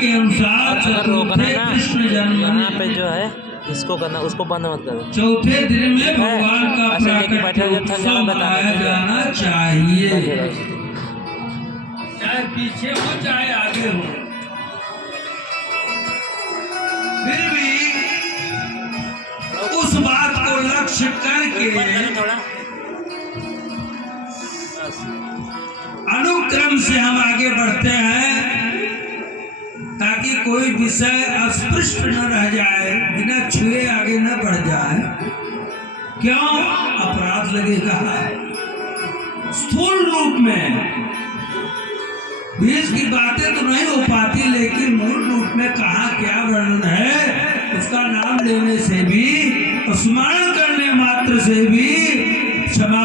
के अनुसार चतुर्थे कृष्ण जन्म यहाँ पे जो है इसको करना, उसको बंद मत करो। चौथे दिन में भगवान का प्राकट्योत्सव मनाया जाना चाहिए, चाहे पीछे हो चाहे आगे हो। फिर भी उस बात को लक्ष्य करके अनुक्रम से हम आगे बढ़ते हैं ताकि कोई विषय अस्पृष्ट न रह जाए, बिना छुए आगे न बढ़ जाए। क्यों? अपराध लगेगा। स्थूल रूप में बीज की बातें तो नहीं हो पाती, लेकिन मूल रूप में कहाँ क्या वर्णन है उसका नाम लेने से भी, स्मरण करने मात्र से भी क्षमा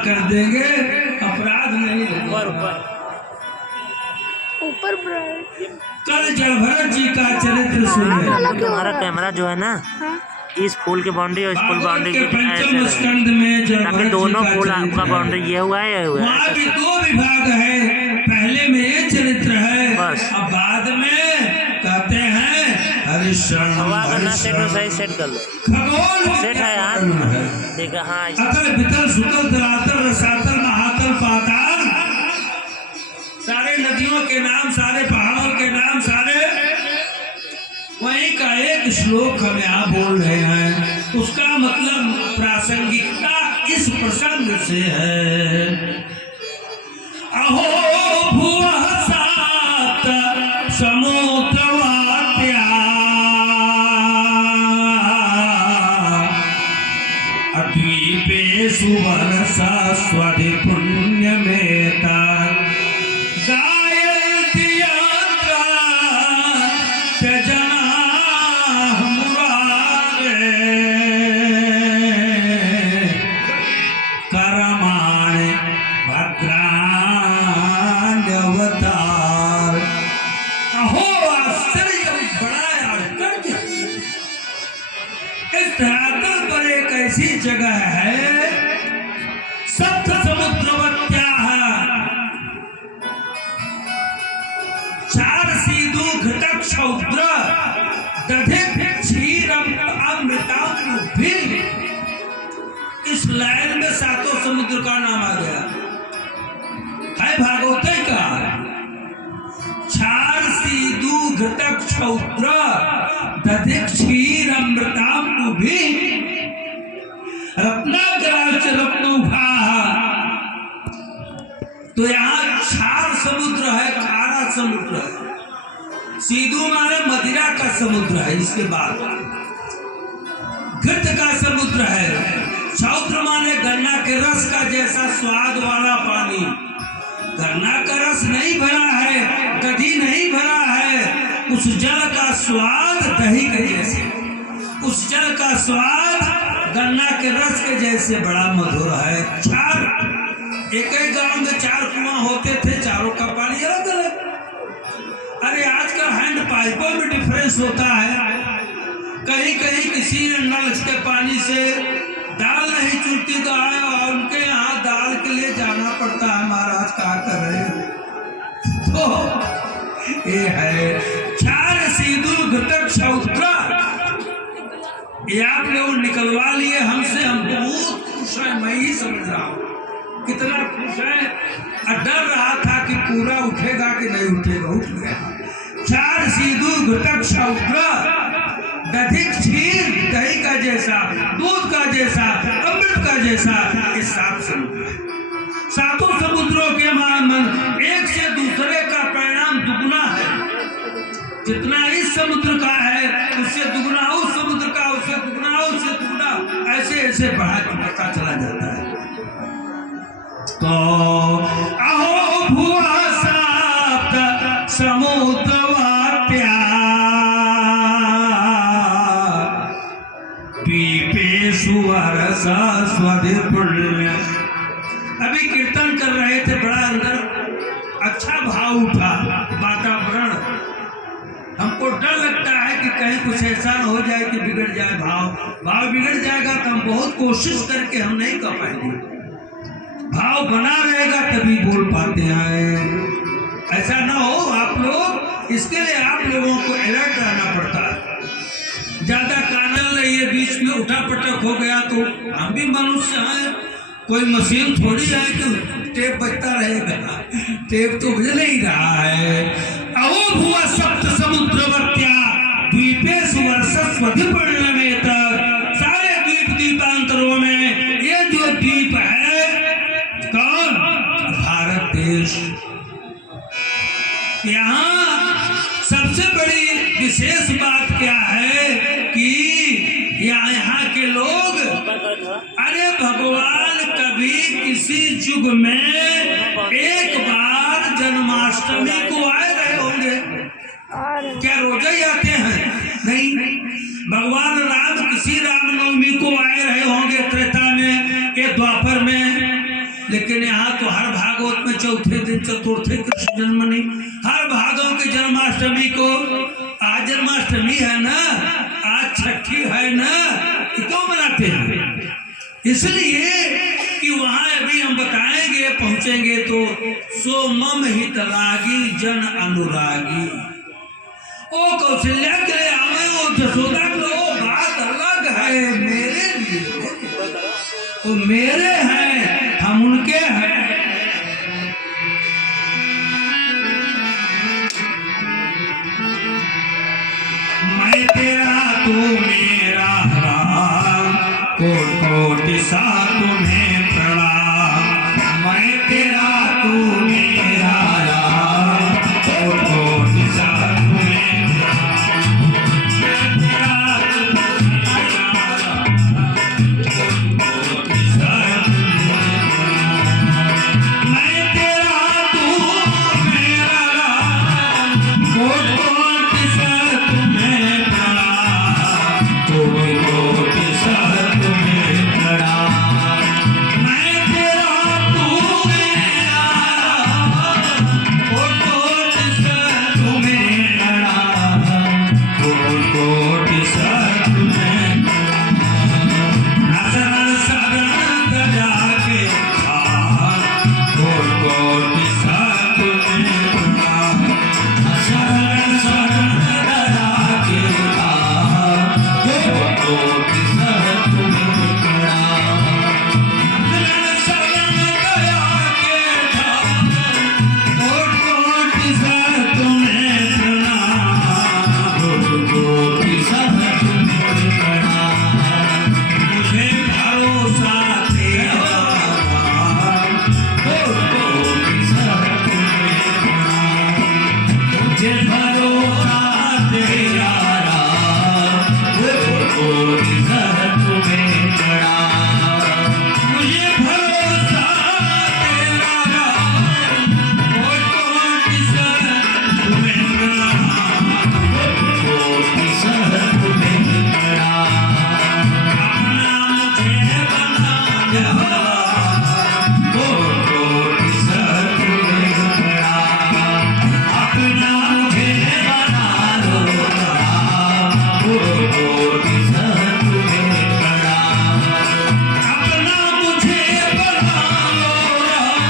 कर देंगे, अपराध नहीं लगेगा। ऊपर कल जब भरत जी का चरित्र सुने, हमारा कैमरा जो है ना इस फूल की बाउंड्री और इस फूल बाउंड्री की पंचम स्कंद में जब ताकि दोनों फूल आपका बाउंड्री ये हुआ है, ये हुआ है। वहाँ भी दो विभाग है, पहले में ये चरित्र है, अब बाद में कहते हैं हरिश्चंद्र। हवा करना सेट हो, सही सेट कर लो। खगोल सेट है यार, ठीक है। हाँ, अतल बितल सुतल तलातल रसातल महातल पाताल, सारे नदियों के नाम, सारे पहाड़ों के नाम, सारे वहीं का एक श्लोक हम यहाँ बोल रहे हैं। उसका मतलब प्रासंगिकता इस प्रसंग से है। अहो भुवः सात समुद्रवात्या द्वीपे सुवर्षा स्वधि पुण्यमेता जगह है सप्त समुद्रवत्या, चार सीधु घटक क्षौद्र दधिक क्षीरम अमृतम भी। इस लाइन में सातों समुद्र का नाम आ गया है भागवत का। चार सीधु घटक क्षौद्र दधिक क्षीर अमृतम भी रत्नाकराच रत्नोभा। तो यहाँ चार समुद्र है, खारा समुद्र है, सीधु माने मदिरा का समुद्र है, इसके बाद घृत का समुद्र है, क्षौद्र माने गन्ना के रस का जैसा स्वाद वाला पानी। गन्ना का रस नहीं भरा है, दही नहीं भरा है, उस जल का स्वाद दही के जैसे, उस जल का स्वाद गन्ना के रस के जैसे बड़ा मधुर है। चार एक ही गांव में चार कुआं होते थे, चारों का पानी अलग अलग। अरे आजकल हैंड पाइपों में डिफरेंस होता है, कहीं कहीं किसी नल के पानी से दाल नहीं चुनती तो आए और उनके यहाँ दाल के लिए जाना पड़ता है। महाराज क्या कर रहे हैं? तो ये है चार सीधु घटक क्षौद्र, ये आप लोग निकलवा लिए हमसे, हम बहुत खुश है। मैं ही समझ रहा हूँ कितना खुश है। डर रहा था कि पूरा उठेगा कि नहीं उठेगा, उठ गया। चार सीधु घटक क्षौद्र दधिक क्षीर, दही का जैसा, दूध का जैसा, अमृत का जैसा, ये सात समुद्र है। सातों समुद्रों के मान एक से दूसरे का परिणाम दुगना है। जितना इस समुद्र का है उससे दुगना उस समुद्र का, उससे दुगना उससे दुगना, ऐसे ऐसे बढ़ा के बढ़ता चला जाता है। तो अहो भुवः सात समुद्रवात्या द्वीपे सुवर्षा स्वधि पुण्य। अभी कीर्तन कर रहे थे, बड़ा अंदर अच्छा भाव उठा, वातावरण। हमको डर लगता है कि कहीं कुछ ऐसा न हो जाए कि बिगड़ जाए भाव बिगड़ जाएगा तो हम बहुत कोशिश करके हम नहीं कर पाएंगे। भाव बना रहेगा तभी बोल पाते हैं। ऐसा ना हो आप लोग इसके लिए आप लोगों को अलर्ट रहना पड़ता है। ज्यादा कानल नहीं है, बीच में उठा पटक हो गया तो हम भी मनुष्य हैं, कोई मशीन थोड़ी है कि टेप बजता रहेगा। टेप तो बज नहीं रहा है। अवो भुआ सप्त समुद्रवर्त्या द्वीपेषु वर्षस्वधिपर्णमेत। सारे द्वीप द्वीपांतरों में ये जो द्वीप है, कौन? भारत देश। यहाँ सबसे बड़ी विशेष बात क्या है कि यहाँ के लोग, अरे भगवान कभी किसी युग में एक बार जन्माष्टमी को आए रहे होंगे क्या? रोजा ही आते हैं? नहीं। भगवान राम किसी रामनवमी को आए रहे होंगे त्रेता में, ये द्वापर में। लेकिन यहाँ तो हर भागवत में चौथे दिन चतुर्थे कृष्ण जन्म नहीं, हर भागवत के जन्माष्टमी को। आज जन्माष्टमी है ना, आज छठी है ना, क्यों मनाते हैं? इसलिए कि वहां अभी हम बताएंगे, पहुंचेंगे तो सो मम हित लागी जन अनुरागी। ओ कौशल्या के लिए आवे, ओ जसोदा के लिए, ओ बात अलग है मेरे लिए, वो मेरे हैं, हम उनके हैं। मैं तेरा तू मेरा राम, कोट कोटि सा तुम्हें प्रणाम। मैं तेरा तू मेरा राम, कोट कोटि सा तुम्हें प्रणाम। मैं तेरा तू मेरा राम, कोट कोटि सा तुम्हें प्रणाम। मैं तेरा तू मेरा राम, कोट कोटि सा तुम्हें प्रणाम। कोटि कोटि सा तुम्हें प्रणाम। मैं तेरा तू मेरा राम, कोटि कोटि सा तुम्हें प्रणाम। कोटि कोटि सा तुम्हें प्रणाम। शरण शरण दया के साथ, कोटि कोटि सा तुम्हें प्रणाम। शरण शरण दया के साथ, कोटि कोटि सा तुम्हें प्रणाम। शरण शरण दया के साथ, कोटि कोटि सा तुम्हें प्रणाम। कोटि कोटि सा तुम्हें प्रणाम। मुझे भरोसा तेरा राम, कोटि कोटि सा तुम्हें प्रणाम। मुझे भरोसा तेरा राम, कोटि कोटि सा तुम्हें प्रणाम। मुझे भरोसा तेरा राम, कोटि कोटि सा तुम्हें प्रणाम। कोटि कोटि सा तुम्हें प्रणाम। अपना मुझे बना लो, कोटि कोटि सा तुम्हें प्रणाम। अपना मुझे बना लो राम, कोटि कोटि सा तुम्हें प्रणाम। अपना मुझे बना लो राम,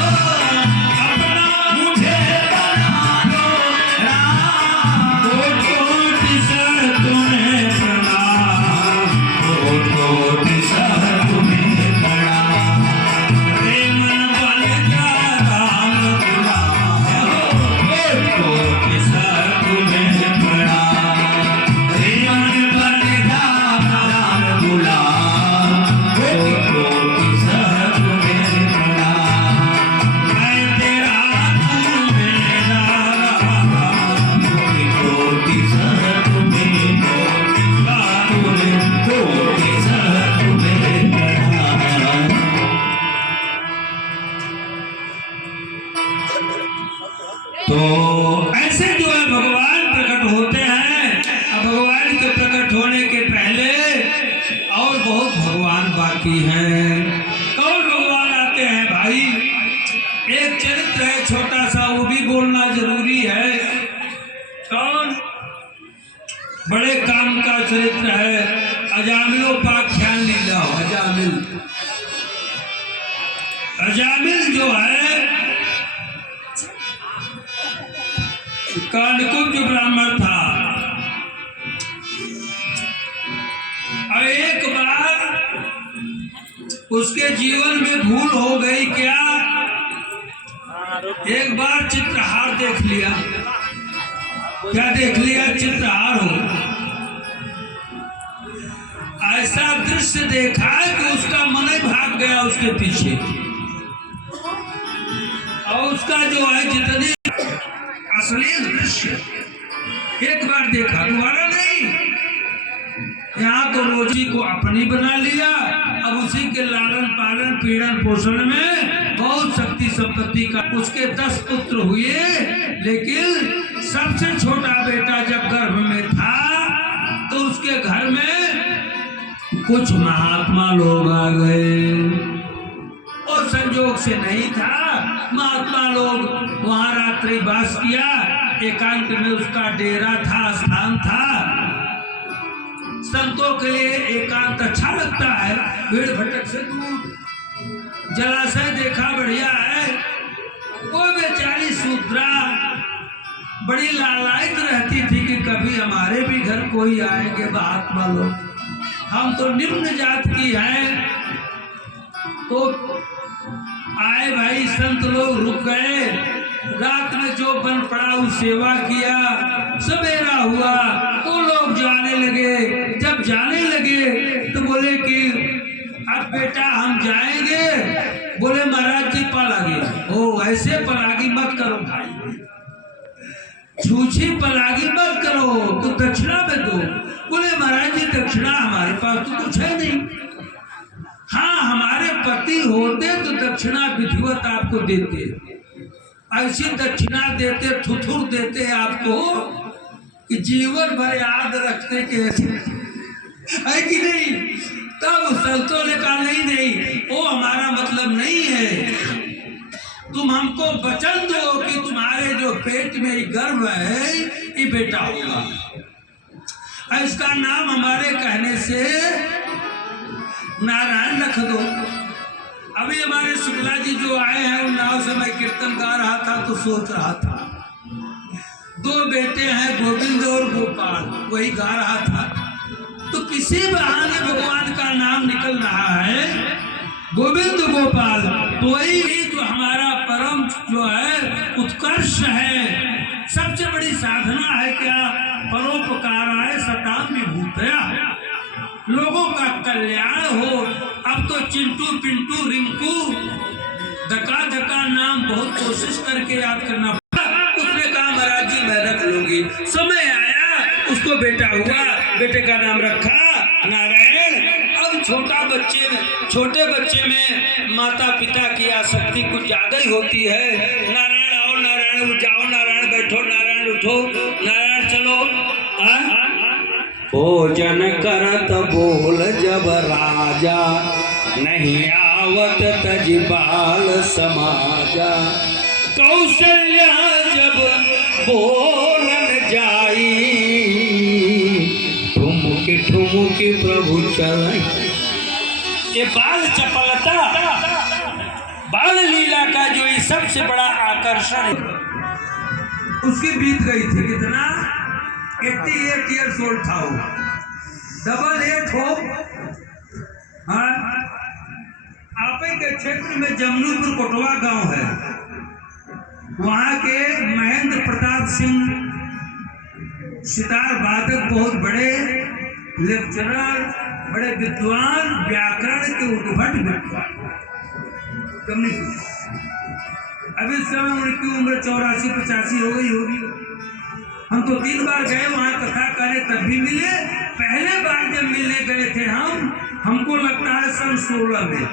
अपना मुझे बना लो राम। कोटि कोटि सा तुम्हें प्रणाम। कोटि कोटि सा तुम्हें प्रणाम। रे मन बन जा राम गुलाम, कोटि कोटि सा तुम्हें प्रणाम। रे मन बन जा राम गुलाम, कोटि कोटि सा तुम्हें प्रणाम। मैं तेरा तू मेरा राम, कोटि कोटि सा तुम्हें कोटि सा तुम्हें प्रणाम। तो ऐसे जो है भगवान प्रकट होते हैं। अब भगवान के प्रकट होने के पहले और बहुत भगवान बाकी हैं। कौन भगवान आते हैं भाई? एक चरित्र है छोटा सा, वो भी बोलना जरूरी है। कौन? बड़े काम का चरित्र है, अजामिलोपाख्यान लीला। अजामिल, अजामिल जो है कानकुब्ज ब्राह्मण था। और एक बार उसके जीवन में भूल हो गई क्या, एक बार चित्रहार देख लिया। क्या देख लिया? चित्रहार हो। ऐसा दृश्य देखा कि उसका मन ही भाग गया उसके पीछे। और उसका जो है जितने असली दृश्य एक बार देखा, दोबारा नहीं। यहाँ तो रोजी को अपनी बना लिया, अब उसी के लालन पालन पीड़न पोषण में बहुत शक्ति संपत्ति का। उसके 10 पुत्र हुए, लेकिन सबसे छोटा बेटा जब गर्भ में था तो उसके घर में कुछ महात्मा लोग आ गए। और संजोग से नहीं था, महात्मा लोग वहां रात्रि वास किया। एकांत में उसका डेरा था, स्थान था। संतों के लिए एकांत अच्छा लगता है, भीड़ भटक से दूर। जलाशय देखा, बढ़िया है। वो बेचारी शूद्रा बड़ी लालायित रहती थी कि कभी हमारे भी घर कोई आएंगे महात्मा लोग। हम तो निम्न जात की हैं। तो आए भाई संत लोग, रुक गए। रात में जो बन पड़ा उस सेवा किया। सवेरा हुआ, वो लोग जाने लगे। जब जाने लगे तो बोले कि अब बेटा हम जाएंगे। बोले महाराज जी पलागी। ओ ऐसे पलागी मत करो भाई, झूठी पलागी मत करो, तो दक्षिणा में दो। बोले महाराज जी दक्षिणा हमारे पास तो कुछ है नहीं। हाँ, हमारे पति होते तो दक्षिणा विधिवत आपको देते। ऐसी दक्षिणा देते, थुथुर देते आपको कि जीवन भर याद रखते कैसे है कि नहीं। तब संतों ने कहा नहीं, वो हमारा मतलब नहीं है। तुम हमको वचन दो कि तुम्हारे जो पेट में ये गर्भ है ये बेटा होगा। इसका नाम हमारे कहने से नारायण रख दो। अभी हमारे शुक्ला जी जो आए हैं, उन नाव से मैं कीर्तन गा रहा था तो सोच रहा था, 2 बेटे हैं गोविंद और गोपाल, वही गा रहा था। तो किसी बहाने भगवान का नाम निकल रहा है, गोविंद गोपाल। तो वही जो हमारा परम जो है उत्कर्ष है, सबसे बड़ी साधना है क्या? परोपकाराय सताम विभूतया, लोगों का कल्याण हो। अब तो चिंटू पिंटू रिंकू धक्का धक्का नाम बहुत कोशिश करके याद करना पड़ा। उसने कहा महाराज जी मैं रख लूंगी। समय आया, उसको बेटा हुआ, बेटे का नाम रखा नारायण। अब छोटे बच्चे में माता पिता की आसक्ति कुछ ज्यादा ही होती है। नारायण आओ, नारायण जाओ, नारायण बैठो, नारायण उठो, नारायण चलो। भोजन करत बोल जब राजा, नहीं आवत तज बाल समाजा। कौशल्या जब बोलन जाई, ठुमकी ठुमकी प्रभु चलाई। ये बाल चपलता, बाल लीला का जो ये सबसे बड़ा आकर्षण है, उसकी बीत गई थी। कितना? 88 ईयर्स ओल्ड था वो। 88 हो। हाँ, आप के क्षेत्र में जमनूपुर कोटवा गांव है, वहां के महेंद्र प्रताप सिंह सितार वादक, बहुत बड़े लेक्चरर, बड़े विद्वान, व्याकरण के उद्भट विद्वान। अभी इस समय उनकी उम्र 84-85 हो गई होगी। हम तो 3 बार गए वहां कथा करे, तब भी मिले। पहले बार जब मिलने गए थे हमको लगता है सन 16 में।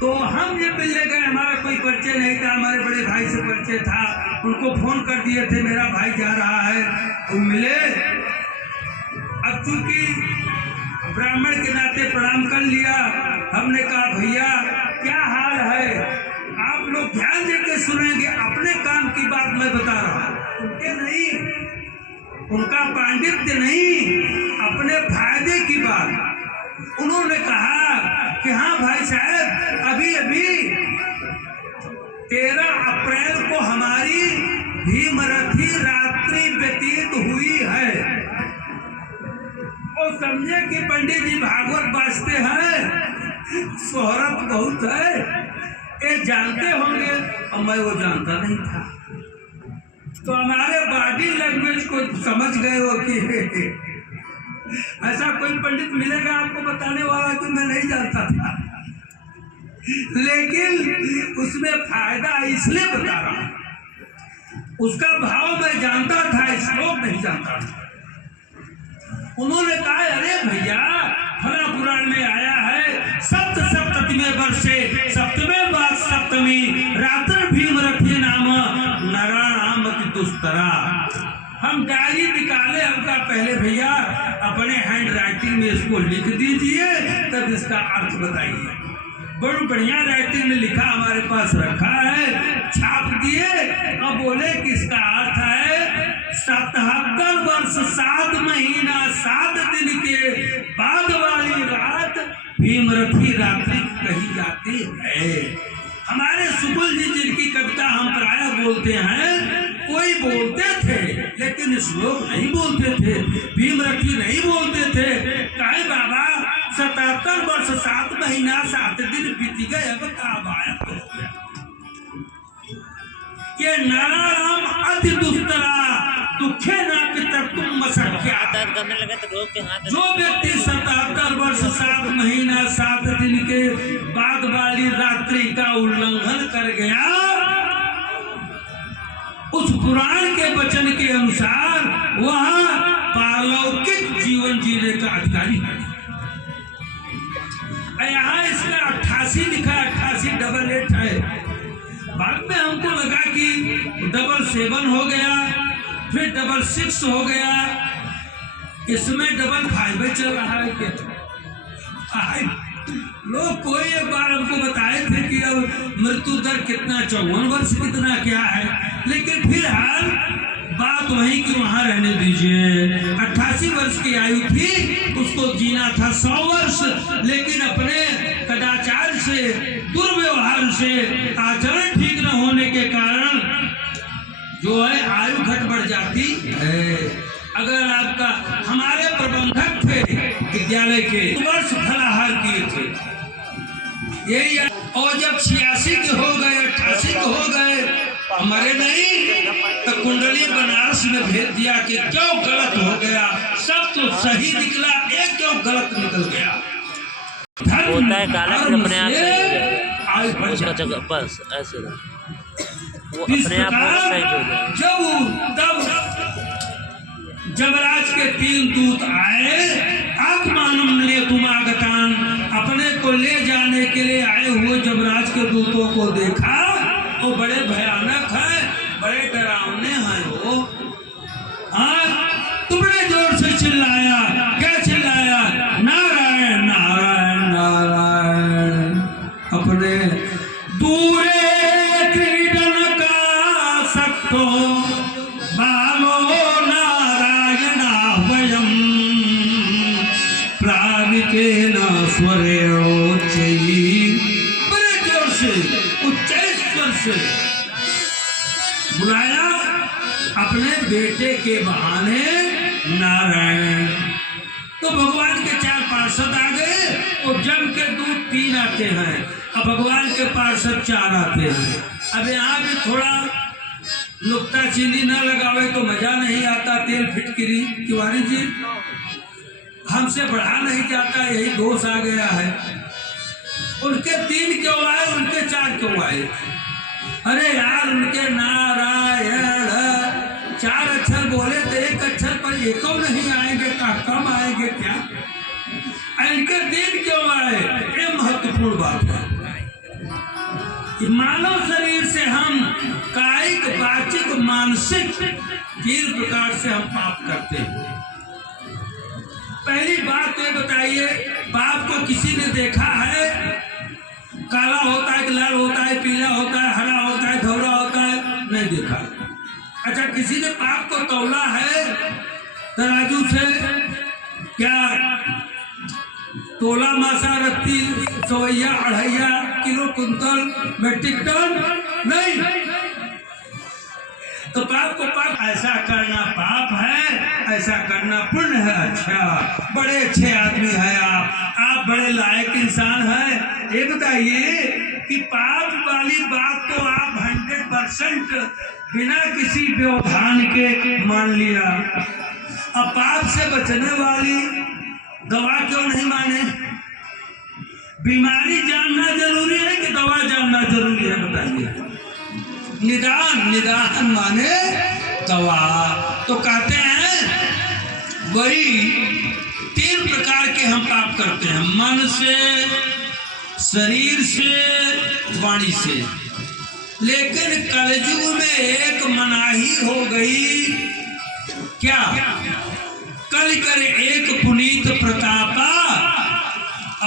तो हम जब मिलने गए, हमारा कोई परिचय नहीं था, हमारे बड़े भाई से परिचय था। उनको फोन कर दिए थे मेरा भाई जा रहा है, वो मिले। अब चूंकि ब्राह्मण के नाते प्रणाम कर लिया, हमने कहा भैया क्या हाल है? आप लोग ध्यान देकर सुनेंगे, अपने काम की बात मैं बता रहा हूँ, उनके नहीं, उनका पांडित्य नहीं, अपने फायदे की बात। उन्होंने कहा कि हाँ भाई साहब, अभी 13 अप्रैल को हमारी भीमरथी रात्रि व्यतीत हुई है। और समझे कि पंडित जी भागवत बाजते हैं, शोहरत बहुत है, ये जानते होंगे और मैं वो जानता नहीं था। तो हमारे बॉडी लैंग्वेज को समझ गए हो कि ऐसा कोई पंडित मिलेगा आपको बताने वाला कि मैं नहीं जानता था, लेकिन उसमें फायदा इसलिए बता रहा हूं, उसका भाव मैं जानता था, श्लोक नहीं जानता था। उन्होंने कहा अरे भैया फला पुराण में आया है सप्तमे वर्षे सप्तमे बार सप्तमी रात्र भीमरथी नाम नराणाम अति दुस्तरा। हम डायरी निकाले हमका पहले भैया अपने हैंड राइटिंग में इसको लिख दीजिए, तब इसका अर्थ बताइए। बड़ी बढ़िया राइटिंग में लिखा हमारे पास रखा है, छाप दिए और बोले कि इसका अर्थ है 77 वर्ष 7 महीना 7 दिन के बाद वाली रात भीमरथी रात्रि कही जाती है। हमारे सुकुल जी जिनकी कविता हम प्राय बोलते हैं, कोई बोलते थे लेकिन श्लोक नहीं बोलते थे, भीमरथी नहीं बोलते थे। कहे बाबा 77 वर्ष 7 महीना 7 दिन बीत गए, अब कब आया हो गया। ये नारायण अति दुस्तरा दुखे ना पितर तुम मसख्या। जो व्यक्ति 77 वर्ष 7 महीना 7 दिन के बाद वाली रात्रि का उल्लंघन कर गया, उस पुराण के वचन के अनुसार वह पारलौकिक जीवन जीने का अधिकारी है। यहाँ इसका 88 लिखा, 88 डबल 8 है। बाद में हमको लगा कि 77 हो गया, फिर 66 हो गया, इसमें 55 चल रहा है। क्या लोग कोई एक बार हमको बताए थे कि अब मृत्यु दर कितना 54 वर्ष कितना क्या है, लेकिन फिलहाल बात वहीं की वहां रहने दीजिए। 88 वर्ष की आयु थी, उसको जीना था 100 वर्ष, लेकिन अपने कदाचार से दुर्व्यवहार से आचरण ठीक न होने के कारण जो है आयु घट बढ़ जाती है। अगर आपका हमारे प्रबंधक थे विद्यालय के, वर्ष फलाहार किए थे यही, और जब 86 के हो गए 88 के हो गए, हमारे नहीं तो कुंडली बनारस में भेज दिया कि क्यों गलत हो गया, सब तो सही निकला, एक क्यों गलत निकल गया। होता है काला अपने आप उसका जगह बस ऐसे वो अपने आप सही हो जाए। जबराज के 3 दूत आए, आत्मानम ले तुम आगतान, अपने को ले जाने के लिए आए हुए जबराज के दूतों को देखा, वो बड़े भयानक है, बड़े डरावने हैं वो। तुमने जोर से चिल्लाया, क्या चिल्लाया? नारायण नारायण नारायण। अपने दूरे क्रीडन का सक्तो बालो बड़े जोर से उच्च स्वर से बुलाया अपने बेटे के बहाने नारायण। तो भगवान के 4 पार्षद आ गए, और जम के दूत 3 आते हैं, अब भगवान के पार्षद 4 आते हैं। अब यहाँ भी थोड़ा नुक्ता चीनी न लगावे तो मजा नहीं आता। तेल फिटकिरी तिवारी जी हमसे बढ़ा नहीं जाता, यही दोष आ गया है। उनके 3 क्यों आए, उनके 4 क्यों आए? अरे यार उनके नारायण 4 अक्षर बोले तो 1 अक्षर पर एको नहीं आएंगे, कम आएंगे क्या? इनके 3 क्यों आए? ये महत्वपूर्ण बात है। मानव शरीर से हम कायिक वाचिक मानसिक 3 प्रकार से हम पाप करते हैं। पहली बात ये बताइए, पाप को किसी ने देखा है? काला होता है कि लाल होता है, पीला होता है, हरा होता है, धौरा होता है? नहीं देखा। अच्छा, किसी ने पाप को तौला है तराजू से? क्या तोला मासा रत्ती 100 250 किलो कुंतल मेट्रिक टन? नहीं। तो पाप को पाप, ऐसा करना पाप है, ऐसा करना पुण्य है। अच्छा, बड़े अच्छे आदमी है आप बड़े लायक इंसान है। ये बताइए कि पाप वाली बात तो आप 100% बिना किसी व्यवधान के मान लिया। अब पाप से बचने वाली दवा क्यों नहीं माने? बीमारी जानना जरूरी है कि दवा जानना जरूरी है? बताइए। निदान माने दवा। तो कहते हैं वही 3 प्रकार के हम पाप करते हैं, मन से, शरीर से, वाणी से। लेकिन कलयुग में एक मनाही हो गई, क्या? कल कर एक पुनीत प्रतापा,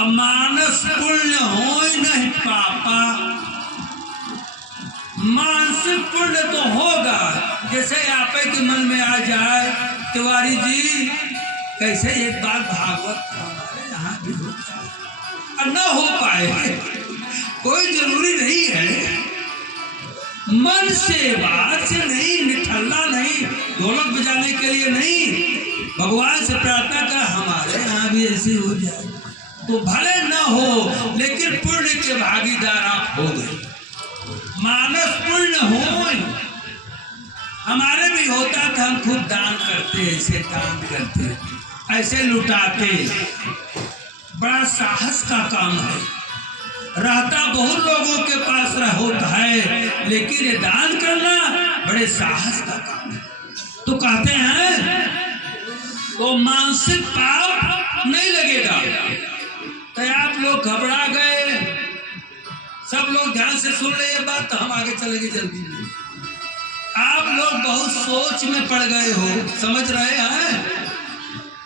मानस पुण्य हो नहीं पापा। मानसिक पुण्य तो होगा, जैसे आप के मन में आ जाए, तिवारी जी कैसे एक बार भागवत हमारे यहाँ भी होता है, और न हो पाए, कोई जरूरी नहीं है। मन से, बात से नहीं, निठल्ला नहीं, ढोलक बजाने के लिए नहीं, भगवान से प्रार्थना कर हमारे यहाँ भी ऐसे हो जाए तो भले न हो, लेकिन पुण्य के भागीदार आप हो गए। मानस पुण्य हो, हमारे भी होता था, हम खुद दान करते, ऐसे दान करते, ऐसे लुटाते। बड़ा साहस का काम है, रहता बहुत लोगों के पास होता है, लेकिन ये दान करना बड़े साहस का काम है। तो कहते हैं वो मानसिक पाप नहीं लगेगा। तो आप लोग घबरा गए, सब लोग ध्यान से सुन ले ये बात, तो हम आगे चलेंगे जल्दी में। आप लोग बहुत सोच में पड़ गए हो, समझ रहे हैं?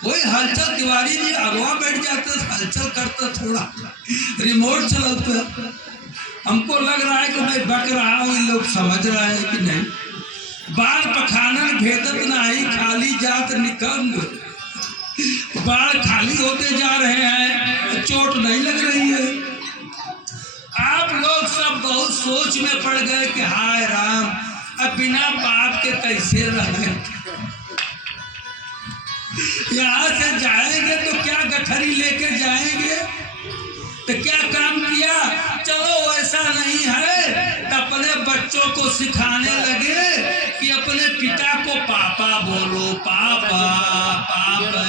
कोई हलचल, तिवारी जी अगवा बैठ जाते, हलचल करते, थोड़ा रिमोट चलाते। हमको लग रहा है कि मैं बक रहा हूँ, इन लोग समझ रहे हैं कि नहीं। बाल पखानन भेदत नहीं, खाली जात निकम्ब। बाल खाली होते जा रहे हैं, चोट नहीं लग रही है। आप लोग सब बहुत सोच में पड़ गए कि हाय राम, अब बिना पाप के कैसे रहे। यहाँ से जाएंगे तो क्या गठरी लेके जाएंगे, तो क्या काम किया? चलो वैसा नहीं है तो अपने बच्चों को सिखाने लगे कि अपने पिता को पापा बोलो, पापा पापा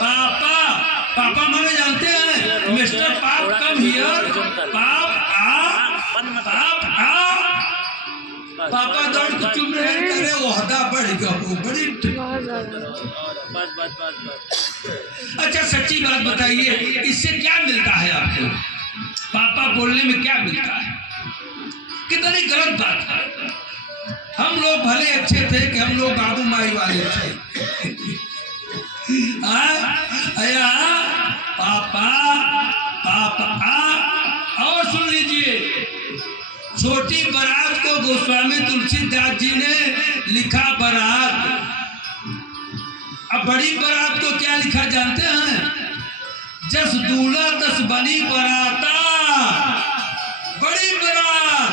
पापा पापा। माने जानते हैं मिस्टर पाप कम हियर, पाप आ पापा दौड़ के चुप रहे, करे ओहदा बढ़ गया, वो बड़ी। अच्छा सच्ची बात बताइए, इससे क्या मिलता है आपको? पापा बोलने में क्या मिलता है? कितनी गलत बात है। हम लोग भले अच्छे थे कि हम लोग बाबू माई वाले थे। आया पापा पापा। और सुन लीजिए, छोटी बारात को गोस्वामी तुलसीदास जी ने लिखा बारात। अब बड़ी बारात को क्या लिखा जानते हैं? जस दूल्हा तस बनी बराता। बड़ी बारात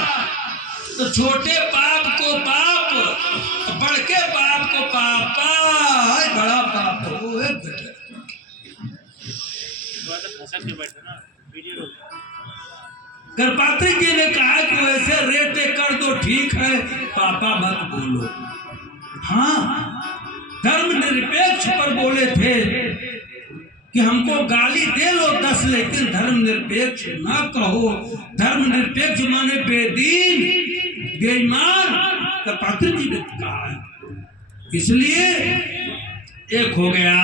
तो छोटे पाप को पाप, बढ़ के पाप को पापा। बड़ा पाप हो है बेटा। गर्भपात्री जी ने कहा कि वैसे रेट कर दो, ठीक है, पापा मत बोलो। हाँ, धर्म निरपेक्ष पर बोले थे कि हमको गाली दे लो 10, लेकिन धर्म निरपेक्ष ना कहो। धर्म निरपेक्ष माने बेदीन, बेईमान। गर्भपात्री जी ने कहा है। इसलिए एक हो गया,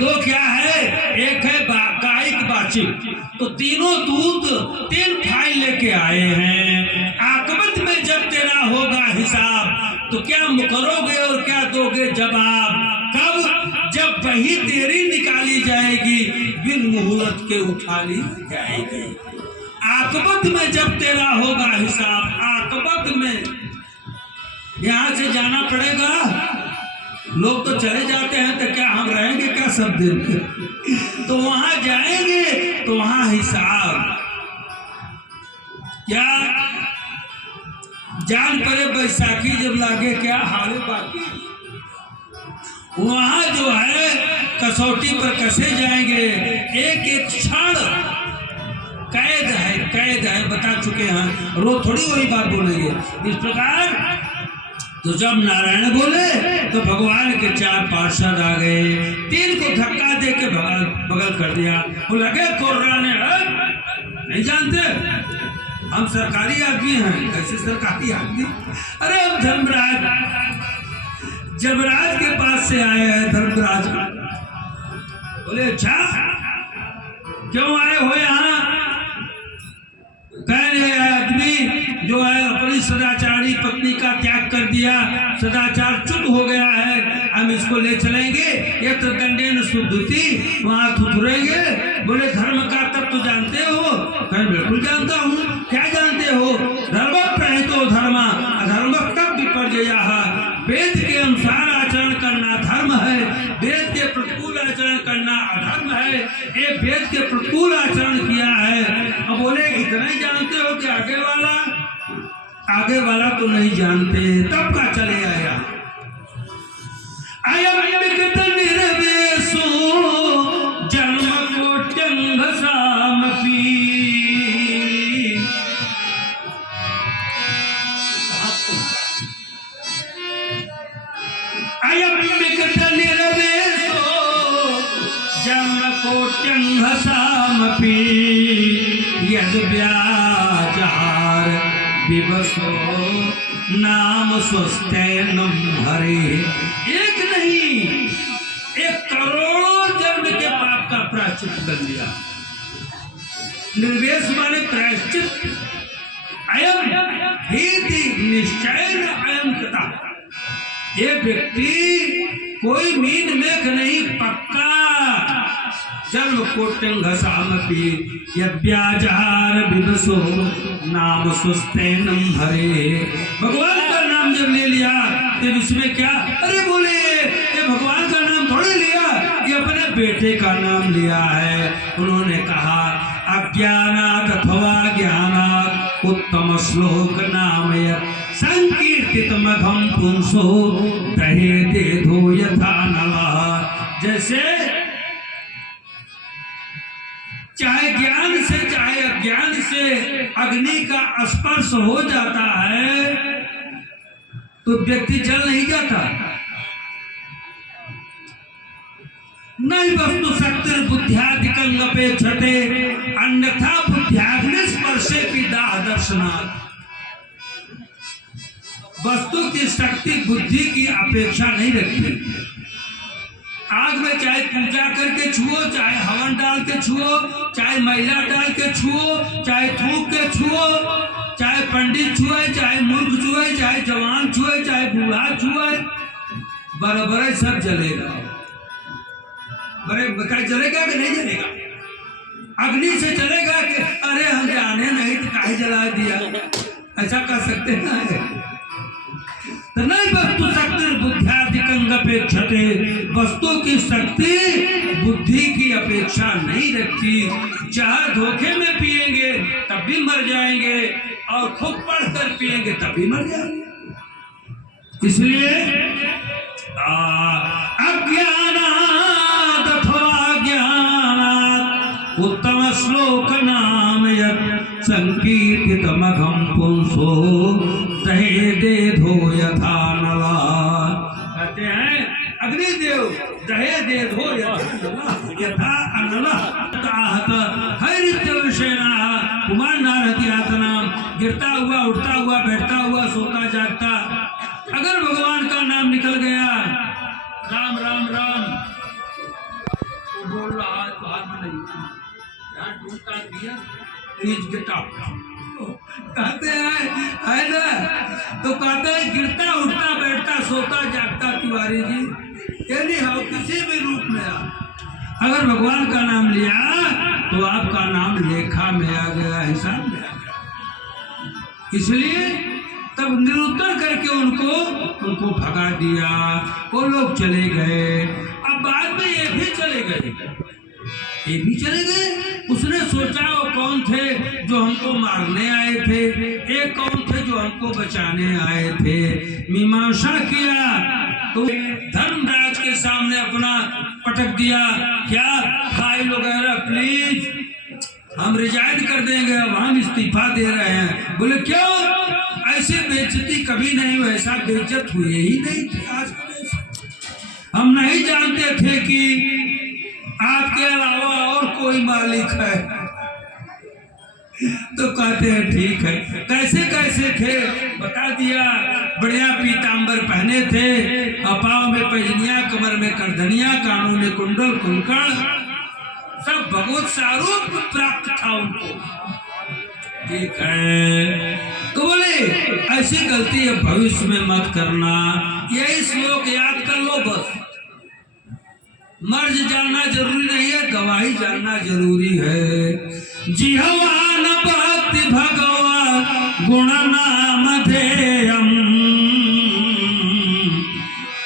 2 क्या है? एक है कायिक वाचिक। तो तीनों दूत 3 फाइल लेके आए हैं। आकबत में जब तेरा होगा हिसाब, तो क्या मुकरोगे और क्या दोगे जवाब? कब? जब वही तेरी निकाली जाएगी, बिन मुहूर्त के उठा ली जाएगी। आकबत में जब तेरा होगा हिसाब, आकबत में यहाँ से जाना पड़ेगा। लोग तो चले जाते हैं, तो क्या हम रहेंगे क्या सब दिन? तो वहां जाएंगे तो वहां हिसाब। क्या जान पड़े बैसाखी जब लागे क्या हाले बाकी, वहां जो है कसौटी पर कसे जाएंगे, एक एक क्षण कैद है बता चुके हैं, रोज थोड़ी वही बात बोलेंगे। इस प्रकार तो जब नारायण बोले तो भगवान के 4 पार्षद आ गए, 3 को धक्का दे के बगल कर दिया। वो लगे कोर्राने, नहीं जानते हम सरकारी आदमी हैं। कैसे सरकारी आदमी? अरे हम जमराज के पास से आए हैं। धर्मराज बोले अच्छा क्यों आए हो यहाँ? कह आदमी जो है अपनी सदाचारी पत्नी का त्याग कर दिया, सदाचार च्युत हो गया है, हम इसको ले चलेंगे, ये तो दंडेन शुद्धि वहां थुथुरेंगे। बोले धर्म का तत्व जानते हो? कहें बिल्कुल जानता हूँ। क्या जानते हो? धर्म प्रहितो धर्म अधर्म तब विपर्जया। वेद के अनुसार आचरण करना धर्म है, वेद के प्रतिकूल आचरण करना अधर्म है। ये वेद के प्रतिकूल आचरण किया है। अब बोले इतना ही जानते हो कि आगे वाला तो नहीं जानते, तब का चले आया। अयम विगत निर्वेशो जन्म कोट्यं घसामपि। अयम विगत निर्वेशो जन्म कोट्यं घसामपि। यद व्याजहार विवशो नाम स्वस्त्यनम हरे। एक नहीं 1 करोड़ जन्म के पाप का प्रायश्चित कर लिया। निर्वेश माने प्रायश्चित। अयम ही निश्चय अयम कृता। ये व्यक्ति कोई मीन मेघ नहीं, पक्का जन्म कोट्यं घसामपि। यद्व्याजहार विवशो नाम स्वस्त्यनम हरे। भगवान का नाम जब ले लिया तो इसमें क्या? अरे बोले ये भगवान का नाम थोड़ी लिया, ये अपने बेटे का नाम लिया है। उन्होंने कहा अज्ञानात् अथवा ज्ञानात् उत्तम श्लोक नामय संकीर्तित मघम पुंसो दहे देधो यथा नला। जैसे चाहे ज्ञान से चाहे अज्ञान से अग्नि का स्पर्श हो जाता है तो व्यक्ति जल नहीं जाता। नहीं वस्तु शक्ति बुद्ध्यादिकं अपेक्षते अन्यथा बुद्ध्याग्नि स्पर्शे की दाह दर्शनात्। वस्तु की शक्ति बुद्धि की अपेक्षा नहीं रखती। आग में चाहे पूजा करके छुओ, चाहे हवन डाल के छुओ, चाहे मैला डाल के छुओ, चाहे थूक के छुओ, चाहे पंडित छुए, चाहे मूर्ख छुए, चाहे जवान छुए, चाहे बूढ़ा छुए, बराबर सब जलेगा। बड़े जलेगा कि नहीं जलेगा? अग्नि से जलेगा कि अरे हम जाने नहीं तो काहे जला दिया, ऐसा कर सकते हैं? तो नहीं वस्तु शक्ति बुद्ध्यादिकं अपेक्षते। वस्तु की शक्ति बुद्धि की अपेक्षा नहीं रखती। जहर धोखे में पिएंगे तब भी मर जाएंगे और खूब पढ़कर पिएंगे तब भी मर जाएंगे। इसलिए अज्ञानात् अथवा ज्ञानात् उत्तम श्लोक नाम यत् संकीर्तितमघं पुंसो दहे देधो यथा नला। कहते हैं अग्निदेव दहे देधो यथा अनला। कुमार नारहति आतना। गिरता हुआ, उठता हुआ, बैठता हुआ, सोता जागता, अगर भगवान का नाम निकल गया, राम राम राम तो बोल रहा है बाहर में नहीं, यहाँ ढूंढता दिया कहते हैं है ना। तो कहते हैं गिरता उठता बैठता सोता जागता तिवारी जी, यानी हो किसी भी रूप में अगर भगवान का नाम लिया तो आपका नाम लेखा में आ गया, हिसाब में आ गया। इसलिए तब निरुत्तर करके उनको भगा दिया। वो लोग चले गए। अब बाद में ये भी चले गए। उस उसने सोचा वो कौन थे जो हमको मारने आए थे, एक कौन थे जो हमको बचाने आए थे। मीमांसा किया तो धर्मराज के सामने अपना पटक दिया, क्या फाइल वगैरह प्लीज हम रिजाइन कर देंगे, अब हम इस्तीफा दे रहे हैं। बोले क्यों? ऐसे बेइज्जती कभी नहीं, वैसा बेइज्जत हुए ही नहीं थे आज हम नहीं जानते थे कि आपके अलावा और कोई मालिक है। तो कहते हैं ठीक है। कैसे कैसे थे बता दिया। बढ़िया पीतांबर पहने थे, पाँव में पैजनिया, कमर में करधनिया, कानों में कुंडल कुंकड़, सब भगवत स्वरूप प्राप्त था उनको। ठीक है। तो बोले ऐसी गलती अब भविष्य में मत करना, यही श्लोक याद कर लो बस। मर्ज जानना जरूरी नहीं है, गवाही जानना जरूरी है। जिह्वा न भक्ति भगवत गुण नाम धेयम्,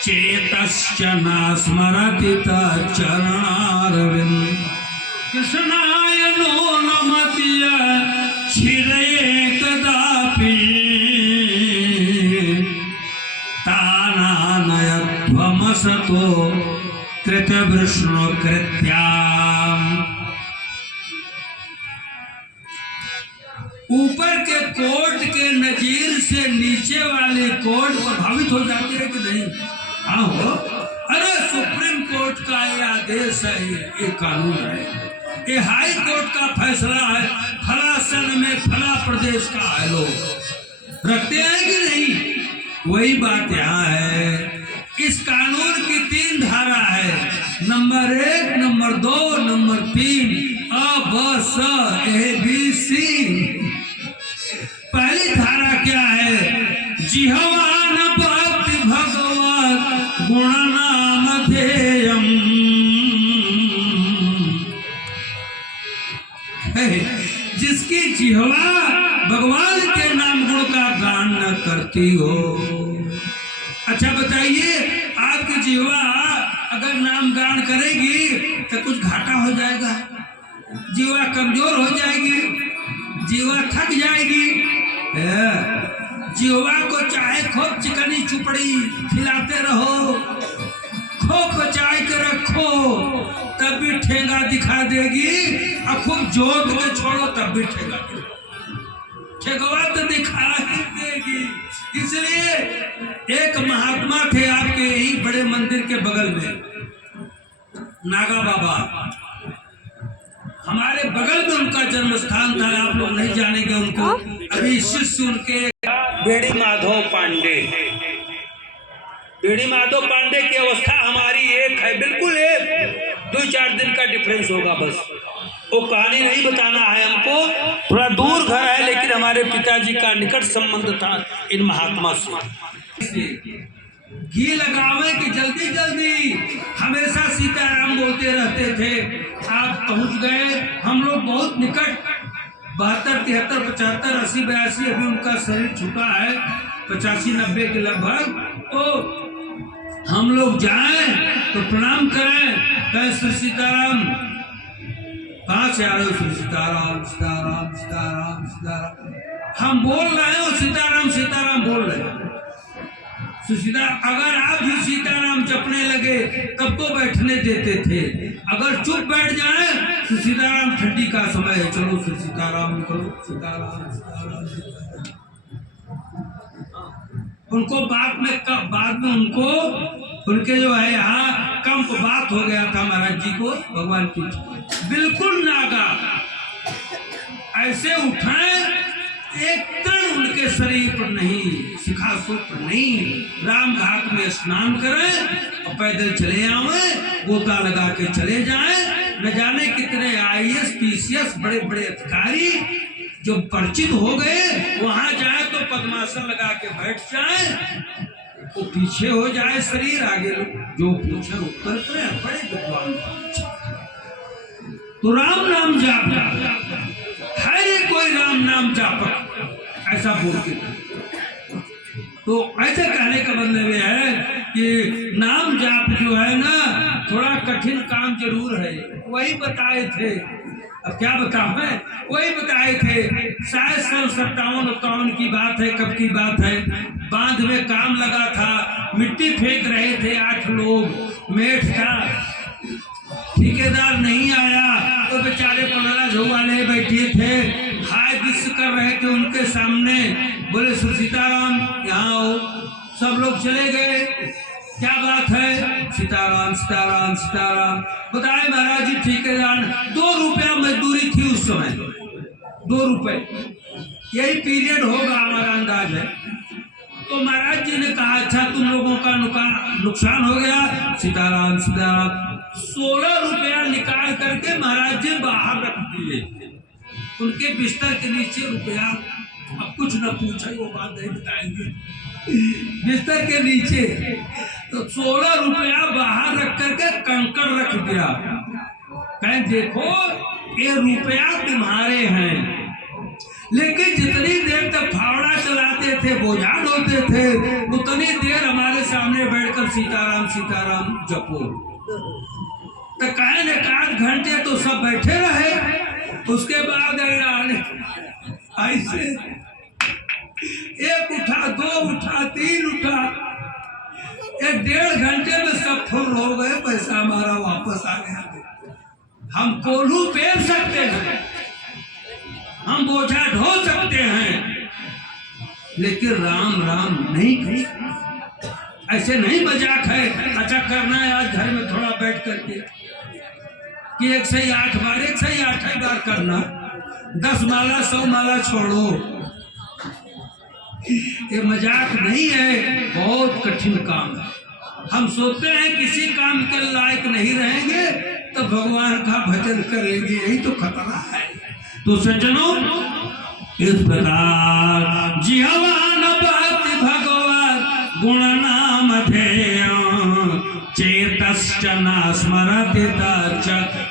चेतश्च न स्मरति तच्चरणारविंद। कृष्णाय नो नमः छिरये कदापि, तानानयध्वमसतो कृत विष्णु कृत्याम। ऊपर के कोट के नजीर से नीचे वाले कोट प्रभावित हो जाते हैं कि नहीं? हाँ हो। अरे सुप्रीम कोर्ट का ये आदेश है, ये कानून है, ये हाई कोर्ट का फैसला है, फला सन में फला प्रदेश का है, लोग रखते हैं कि नहीं? वही बात यहाँ है। इस कानून की 3 धारा है, नंबर 1, नंबर 2, नंबर 3, अ ब स ए बी सी। पहली धारा क्या है? जिह्वा न भक्ति भगवत गुण नाम धेयम्। जिसकी जिह्वा भगवान के नाम गुण का गान न करती हो। अच्छा बताइए, आपकी जिह्वा अगर नाम गान करेगी तो कुछ घाटा हो जाएगा, जिह्वा कमजोर हो जाएगी, जिह्वा थक जाएगी। जिह्वा को चाहे खूब चिकनी चुपड़ी खिलाते रहो, खूब बचा के रखो, तब भी ठेंगा दिखा देगी, और खूब जोत के छोड़ो तब भी ठेंगा ठेगवा तो दिखा ही देगी। इसलिए एक महात्मा थे आपके यही बड़े मंदिर के बगल में, नागा बाबा, हमारे बगल में उनका जन्म स्थान था। आप लोग नहीं जानेंगे उनको। अभी शिष्य उनके बेड़ी माधव पांडे, बेड़ी माधव पांडे की अवस्था हमारी एक है, बिल्कुल एक, 2-4 दिन का डिफरेंस होगा बस। वो कहानी नहीं बताना है हमको, थोड़ा दूर घर है, लेकिन हमारे पिताजी का निकट संबंध था इन महात्मा से। घी लगावे कि जल्दी जल्दी हमेशा सीताराम बोलते रहते थे। आप पहुंच गए, हम लोग बहुत निकट, 72, 73, 75, 80, 82, अभी उनका शरीर छूटा है 85-90 के लगभग। तो हम लोग जाएं तो प्रणाम करें, कहें श्री सीताराम। कहाँ से आ रहे हो? श्री सीताराम सीताराम सीताराम सीताराम। हम बोल रहे हो सीताराम सीताराम बोल रहे हैं। अगर आप भी सीताराम जपने लगे तब तो बैठने देते थे, अगर चुप बैठ जाए तो सीताराम ठंडी का समय है, चलो सीताराम निकलो, सीताराम सीताराम सीताराम। उनको बाद में उनको उनके जो है यहाँ कंप बात हो गया था महाराज जी को, भगवान की बिल्कुल नागा ऐसे उठाए, एक तन उनके शरीर पर नहीं, शिखासुर पर नहीं। राम घाट में स्नान करें और पैदल चले आवे, गोता लगा के चले जाएं। न जाने कितने IAS PCS बड़े बड़े अधिकारी जो परिचित हो गए, वहां जाए तो पद्मासन लगा के बैठ जाए, वो पीछे हो जाए शरीर, आगे जो पूछे उत्तर करें। बड़े विद्वान तो राम नाम जाप है, कोई राम नाम जाप ऐसा बोलते। तो ऐसे कहने का मतलब यह है कि नाम जाप जो है ना, थोड़ा कठिन काम जरूर है। वही बताए थे अब क्या बताऊं मैं, वही बताए थे शायद 57-58 की बात है, कब की बात है। बांध में काम लगा था, मिट्टी फेंक रहे थे 8 लोग, मेठ था, ठेकेदार नहीं आया तो बेचारे 15 झो वाले बैठे थे, हाय विश कर रहे थे उनके सामने, बोले सीताराम यहाँ आओ। सब लोग चले गए, क्या बात है, सीताराम सीताराम सीताराम। बताए महाराज जी ठेकेदार, 2 रुपया मजदूरी थी उस समय, 2 रुपए, यही पीरियड होगा हमारा अंदाज है। तो महाराज जी ने कहा अच्छा तुम लोगों का नुकसान हो गया, सीताराम सीताराम। 16 रुपया निकाल करके महाराज जी बाहर रख दिए, उनके बिस्तर के नीचे रुपया। अब कुछ न पूछे, वो बात नहीं बताएंगे, बिस्तर के नीचे तो 16 रुपया बाहर रख करके कंकड़ रख दिया। कहें देखो ये रुपया तुम्हारे हैं, लेकिन जितनी देर तक फावड़ा चलाते थे, बोझा ढोते थे, उतनी देर हमारे सामने बैठकर सीताराम सीताराम जपो। तो कहें 1 घंटे तो सब बैठे रहे, उसके बाद ऐसे 1 उठा, 2 उठा, 3 उठा, 1-1.5 घंटे में सब फुल हो गए, पैसा हमारा वापस आ गया। हम कोल्हू बेच सकते हैं, हम बोझा ढो सकते हैं, लेकिन राम राम नहीं कर, ऐसे नहीं मजाक है। अच्छा करना है आज घर में थोड़ा बैठ करके कि 1 से 8 बार, 1 से 8 बार करना, 10 माला 100 माला छोड़ो, ये मजाक नहीं है, बहुत कठिन काम है। हम सोचते हैं किसी काम के लायक नहीं रहेंगे तो भगवान का भजन करेंगे, यही तो खतरा है। तो सज्जनों इस प्रकार जिहवान भक्ति भगवान गुण नाम ध्येय चेतश्च न स्मरति तच्च।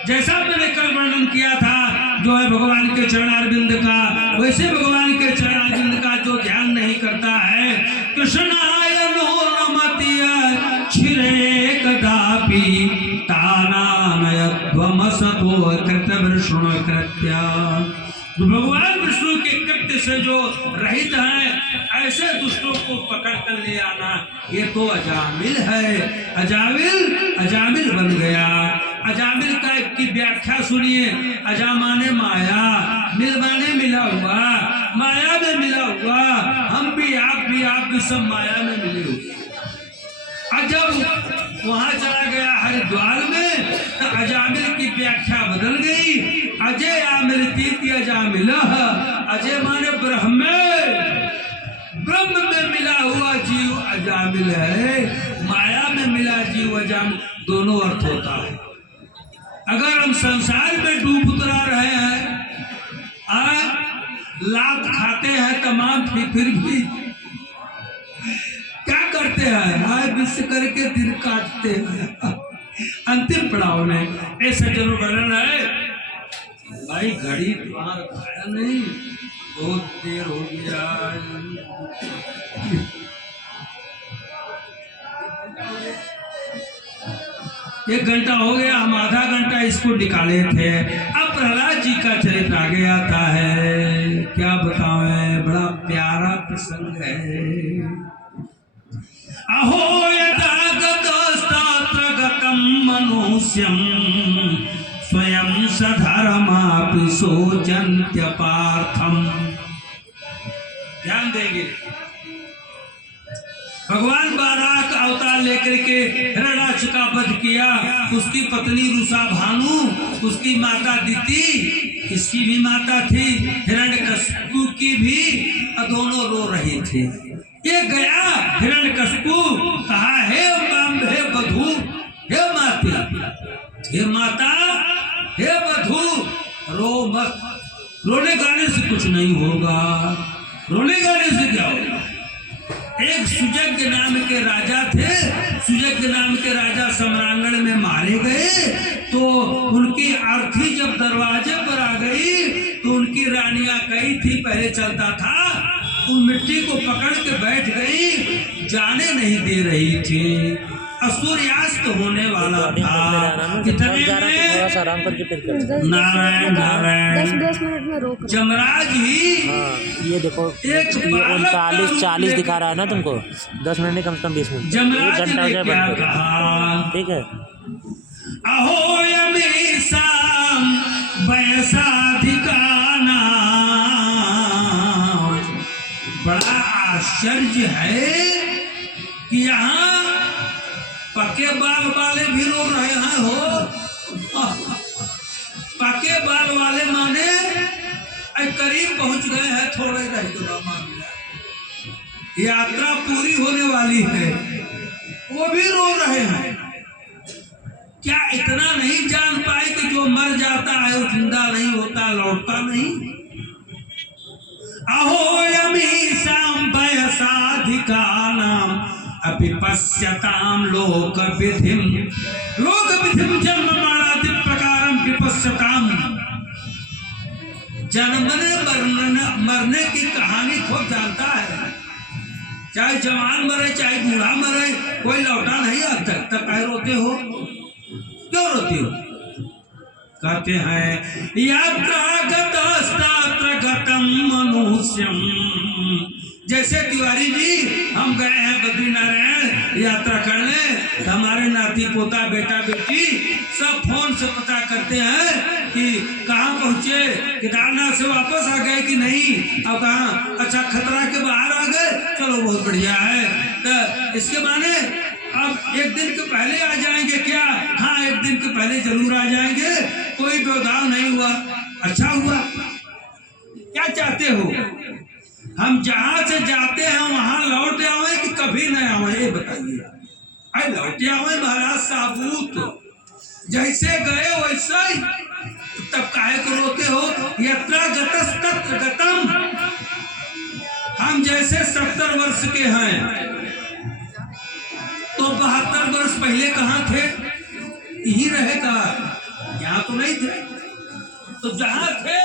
जैसा मैंने कल वर्णन किया था जो है भगवान के चरणारविंद का, वैसे भगवान के चरणारविंद का जो ध्यान नहीं करता है, कृष्णाय नो नमतिय छिरे कदापि तानानयध्वमसतो कृतवृषण कृत्या। भगवान विष्णु के कृत्य से जो रहित हैं, ऐसे दुष्टों को पकड़ कर ले आना, ये तो अजामिल है। अजामिल बन गया। अजामिल का की व्याख्या सुनिए, अजा माने माया, मिल माने मिला हुआ, माया में मिला हुआ, हम भी आप भी सब माया में मिले हुए। जब वहां चला गया हरिद्वार में तो अजामिल की व्याख्या बदल गई, अजय आमिल अजामिल, अजय माने ब्रह्म में मिला हुआ जीव अजामिल है, माया में मिला जीव अजामिल, दोनों अर्थ होता है। अगर हम संसार में डूब उतरा रहे हैं, लात खाते हैं तमाम, फिर भी क्या करते हैं, हाय विश्व करके दिन काटते हैं। अंतिम पड़ाव में ऐसा जरूर वर्णन है। भाई घड़ी तुम्हारा खाया नहीं, बहुत देर हो गया, 1 घंटा हो गया, हम आधा घंटा इसको निकाले थे। अब प्रहलाद जी का चरित्र आगे आता है, क्या बताएं, बड़ा प्यारा प्रसंग है। अहो यथा गतस्तात्र गतं मनुष्यं स्वयं सधर्मापि शोचन्त्य पार्थम। ध्यान देंगे, भगवान बाराह का अवतार लेकर के हिरण्याक्ष का वध किया, उसकी पत्नी रुषा भानु, उसकी माता दिति, इसकी भी माता थी, हिरण्यकशिपु की भी, दोनों रो रहे थे। ये गया हिरण्यकशिपु, कहा हे वधू, हे माता, हे वधू, रो मत, रोने गाने से कुछ नहीं होगा, रोने गाने से क्या होगा। एक सुजग नाम के राजा थे, सुजग नाम के राजा सम्रांगण में मारे गए, तो उनकी अर्थी जब दरवाजे पर आ गई तो उनकी रानियां कई थी, पहले चलता था, उन मिट्टी को पकड़ के बैठ गई, जाने नहीं दे रही थी। सूर्यास्त होने वाला रिकॉर्डिंग करते रहना था। ना, जब इतने थक जा रहा है तो थोड़ा सा आराम करके फिर कर। नारायण नारायण 10 मिनट में रोक रहा जमराज ही हाँ ये देखो, एक ये बालक का 39-40 रूप दिखा रहा है ना तुमको, 10 मिनट नहीं कम से कम 20 मिनट, 1 जमराज घंटा हो ने जाए क्या बंद करो, कहा, ठीक है। अहो यमी शाम वैसाधिका नाम। बड़ा आश्चर्य है कि यहाँ पके बाल वाले भी रो रहे हैं हो। पके बाल वाले माने करीब पहुंच गए हैं, थोड़े रह गए, मान लिया यात्रा पूरी होने वाली है, वो भी रो रहे हैं। क्या इतना नहीं जान पाए कि जो मर जाता है वो जिंदा नहीं होता, लौटता नहीं। अहो यमीशाम वयसाधिकानाम अपि पश्यताम लोक विधिम जन्म मरणादि प्रकारम विपश्यताम। जन्मने मरने की कहानी खूब जानता है, चाहे जवान मरे चाहे बूढ़ा मरे, कोई लौटा नहीं अब तक। तब कह रोते हो, क्यों रोते हो? कहते हैं यात्रागतस्तात्र गतम मनुष्यम। जैसे तिवारी जी हम गए हैं बद्रीनारायण यात्रा करने, हमारे नाती पोता बेटा बेटी सब फोन से पता करते हैं कि कहाँ पहुँचे, केदारनाथ से वापस आ गए कि नहीं, अब कहाँ, अच्छा खतरा के बाहर आ गए, चलो बहुत बढ़िया है। तो इसके माने अब एक दिन के पहले आ जाएंगे क्या? हाँ एक दिन के पहले जरूर आ जाएंगे, कोई व्यवधान नहीं हुआ, अच्छा हुआ। क्या चाहते हो हम जहां से जाते हैं वहां लौट आवे कि कभी न आवे, ये बताइए। अरे लौट आवे महाराज साबूत, जैसे गए वैसा ही, तब काहे को रोते हो? यात्रा गतस्तत्र गतम। हम जैसे 70 वर्ष के हैं तो 72 वर्ष पहले कहाँ थे? यही रहेगा, यहाँ तो नहीं थे। तो जहाँ थे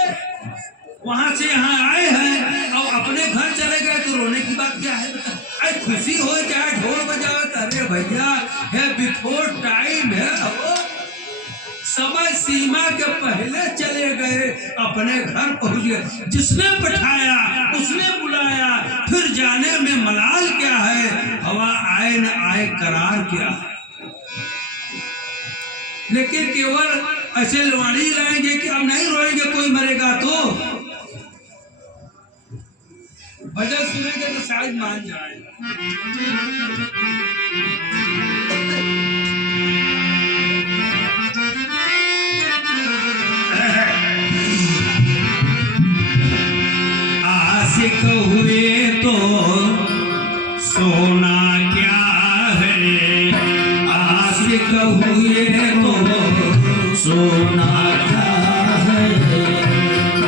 वहां से यहाँ आए हैं और अपने घर चले गए तो रोने की बात क्या है? अरे खुशी हो चाहे ढोल बजाओ, अरे भैया है बिफोर टाइम है, समय सीमा के पहले चले गए, अपने घर पहुंच गए। जिसने बैठाया उसने बुलाया, फिर जाने में मलाल क्या है, हवा आए न आए करार क्या है। लेकिन केवल ऐसे लवाड़ी लाएंगे कि अब नहीं रोएंगे कोई मरेगा तो। भजन सुनेंगे तो शायद मान जाए। आशिक हुए तो सोना क्या है, आशिक हुए तो सोना क्या है,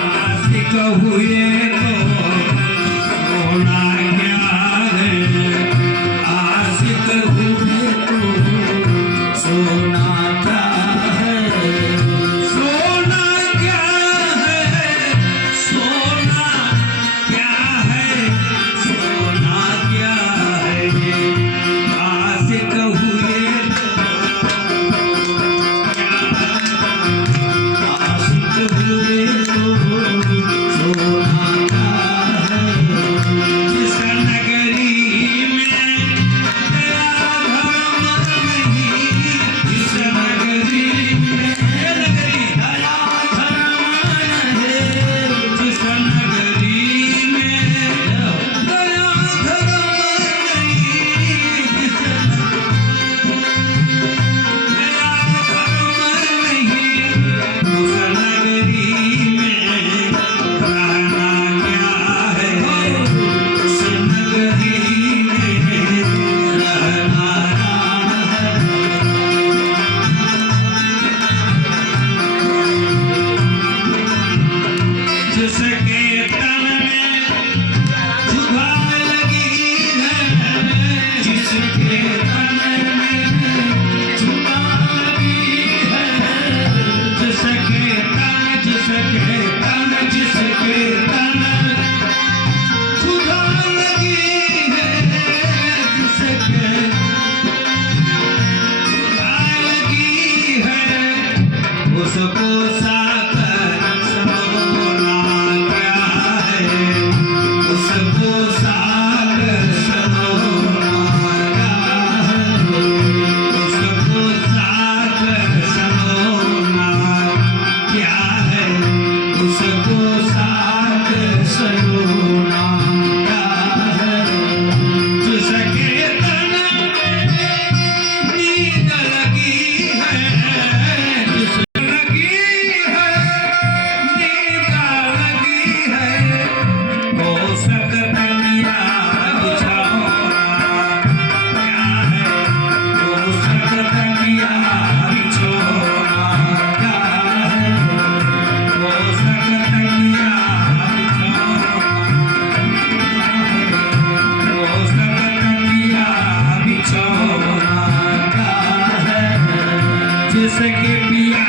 आशिक हुए तो सोना क्या है, आशिक हुए तो सोना क्या है, सोना क्या है, सोना क्या है, सोना क्या है, आशिक हुए आशिक हुए तो सोना क्या है। जिस नगरी में गया जिसके पिया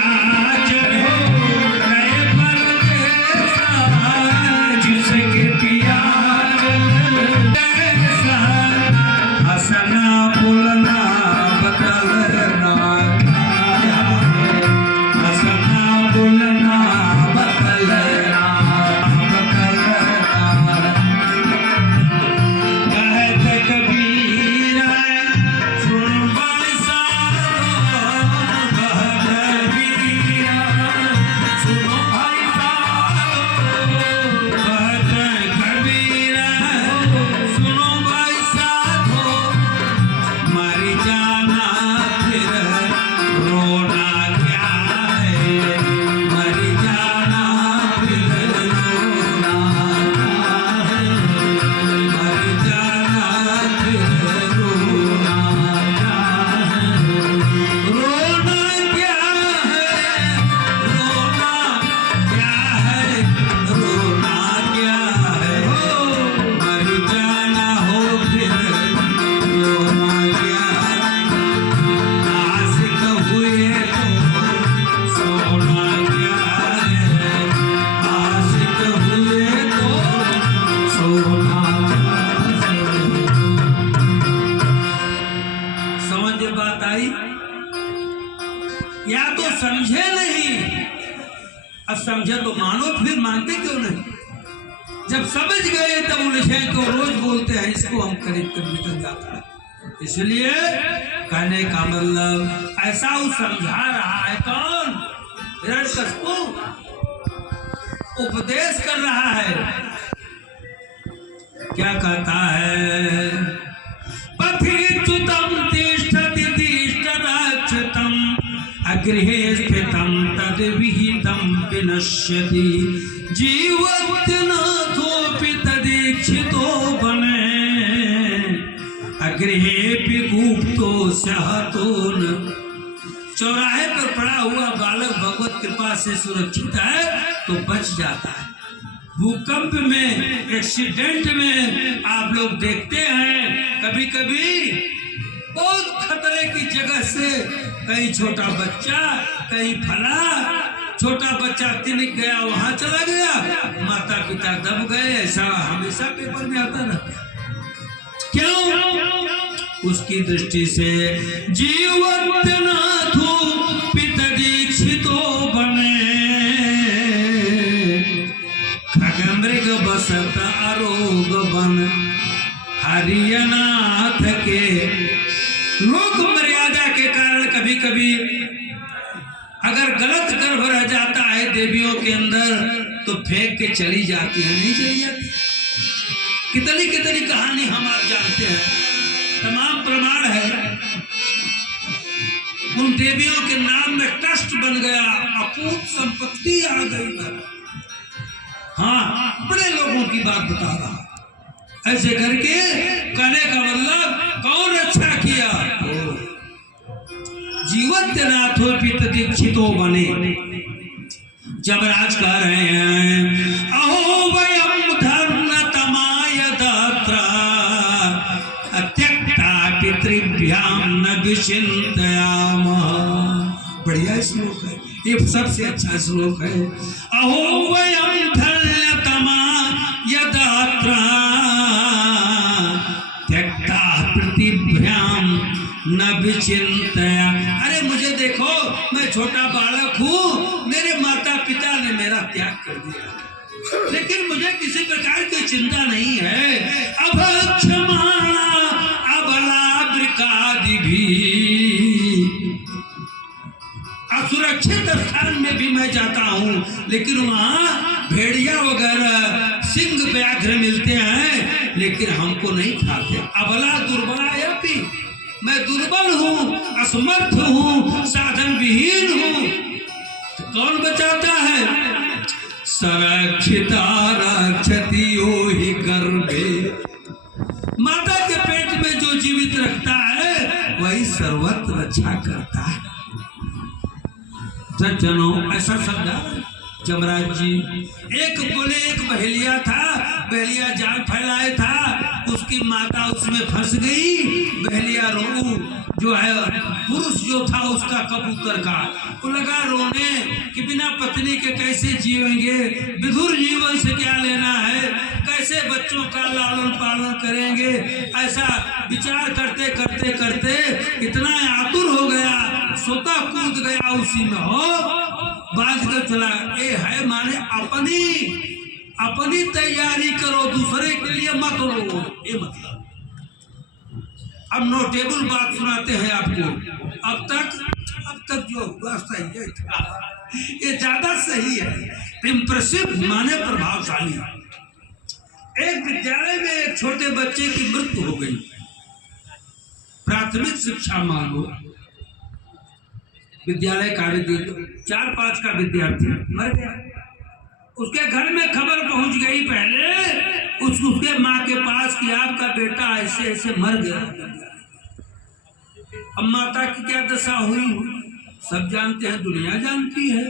चढ़ो गए परदेसा, जिसके पिया जैसा, हंसना बोलना बदलना क्या है, हंसना बोलना बदलना कहत कबीर सुन भाई साधो, कहत कबीर सुनो भाई साधो, कहत कबीर सुनो भाई साधो, मर जाना फिर रोना क्या है, मर जाना फिर रोना क्या है, मर जाना फिर रोना क्या है, रोना क्या है, रोना क्या है, रोना क्या है, मर जाना हो फिर रोना क्या है, आशिक हुए तो सोना क्या है, आशिक हुए तो सोना क्या है। समझ बात आई? या तो समझे नहीं, अब समझे तो मानो, फिर मानते क्यों नहीं? जब समझ गए तब उलझे को रोज बोलते हैं, इसको हम करीब करीब निकल जाता है। इसलिए कहने का मतलब ऐसा वो समझा रहा है, कौन? हिरण्यकशिपु उपदेश कर रहा है। क्या कहता है? पथिच्युतम तिष्ठति तिष्ठरक्षतम, अगृहे स्थितं तद् विहितं विनश्यति, जीवत्यनाथोऽपि तदीक्षितो वने, अगृहेऽपि गुप्तो स्यातो न। चौराहे पर पड़ा हुआ बालक भगवत कृपा से सुरक्षित है तो बच जाता है। भूकंप में, एक्सीडेंट में आप लोग देखते हैं कभी कभी बहुत खतरे की जगह से कहीं छोटा बच्चा, कहीं फला छोटा बच्चा तिनक गया, वहां चला गया, माता पिता दब गए। ऐसा हमेशा पेपर में आता ना, क्यों? उसकी दृष्टि से जीवत्यनाथो पितदीक्षितो बने, खगमृग बसत अरोग बन, हरियनाथ के। लोक मर्यादा के कारण कभी कभी अगर गलत गर्भ रह जाता है देवियों के अंदर तो फेंक के चली जाती है, नहीं चली जाती। कितनी कितनी कहानी हम आप जानते हैं, तमाम प्रमाण है। उन देवियों के नाम में ट्रस्ट बन गया, अपूर्व संपत्ति आ गई। हाँ, बड़े लोगों की बात बता रहा। ऐसे करके कहने का मतलब कौन अच्छा किया? जीवत्यनाथोऽपि तदीक्षितो बने। जमराज कह रहे हैं, अहो वयम धर्मतमाय दात्रा, त्यक्ता पितृभ्याम न विचिन्तयामः। बढ़िया श्लोक है, ये सबसे अच्छा श्लोक है। अहो वयम धर्मतमाय दात्रा, त्यक्ता पितृभ्याम न विचिन्तया। अरे मुझे देखो, मैं छोटा बालक हूँ, मेरे माता पिता ने मेरा त्याग कर दिया, लेकिन मुझे किसी प्रकार की चिंता नहीं है। अभक्षमाणा अबला वृकादि भी, असुरक्षित स्थान में भी मैं जाता हूँ, लेकिन वहाँ भेड़िया वगैरह सिंह व्याघ्र मिलते हैं, लेकिन हमको नहीं खाते। अबला दुर्बला भी, मैं दुर्बल हूँ, असमर्थ हूँ, साधन विहीन हूँ, तो कौन बचाता है? सरक्षिता रक्षति यो हि गर्भे, माता के पेट में जो जीवित रखता है वही सर्वत्र रक्षा करता है। सज्जनों, ऐसा समझा जमराज जी। एक बोले एक बहेलिया था, बहेलिया जाल फैलाए था, उसकी माता उसमें फंस गई, बहेलिया जो है पुरुष जो था उसका कबूतर का, वो लगा रोने कि बिना पत्नी के कैसे जीवेंगे, विधुर जीवन से क्या लेना है, कैसे बच्चों का लालन पालन करेंगे। ऐसा विचार करते करते करते इतना आतुर हो गया, सोता कूद गया उसी में हो बांध कर चला। ये है माने अपनी तैयारी करो, दूसरे के लिए मत रो, ये मतलब। अब नोटेबल बात सुनाते हैं आपको। अब तक जो हुआ सही है था, ये ज्यादा सही है। इम्प्रेसिव माने प्रभावशाली। एक विद्यालय में एक छोटे बच्चे की मृत्यु हो गई, प्राथमिक शिक्षा मांगो, विद्यालय का 4-5 का विद्यार्थी मर गया। उसके घर में खबर पहुंच गई पहले उसके माँ के पास कि आपका बेटा ऐसे ऐसे मर गया। अब माता की क्या दशा हुई सब जानते हैं, दुनिया जानती है,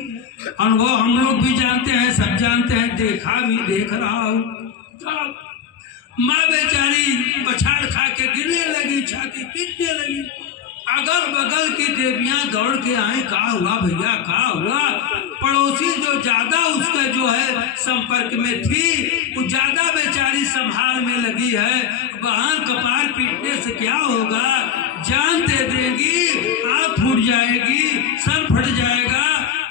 अनुभव हम लोग भी जानते हैं, सब जानते हैं, देखा भी देख रहा हूँ। माँ बेचारी पछाड़ खा के गिरने लगी, छाती पीटने लगी। अगल बगल की देवियां दौड़ के आए, कहा हुआ भैया, कहा हुआ। पड़ोसी जो ज्यादा उसका जो है संपर्क में थी, वो ज्यादा बेचारी संभाल में लगी है। बहन कपार पीटने से क्या होगा, जान दे देगी, आँख फूट जाएगी, सर फट जाएगा।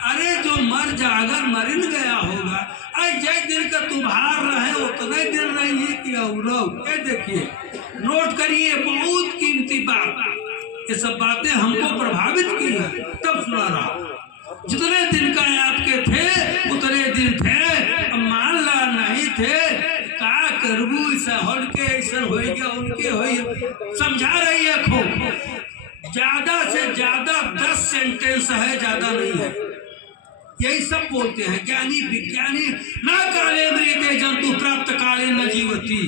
अरे जो मर जाकर मरिन गया होगा, जय दिन का तुम्हार रहे उतने दिन रहिए कि और ये देखिए, नोट करिए, बहुत कीमती बात। ये सब बातें हमको प्रभावित की है, तब सुना रहा। जितने दिन का आपके थे उतने दिन थे, मान ला नहीं थे का करबू, ऐसा के ऐसा हो गया, उनके हो समझा रही है। खूब ज्यादा से ज्यादा 10 सेंटेंस है, ज्यादा नहीं है। यही सब बोलते हैं ज्ञानी विज्ञानी। ना काले मृगे जंतु प्राप्त काले न जीवती।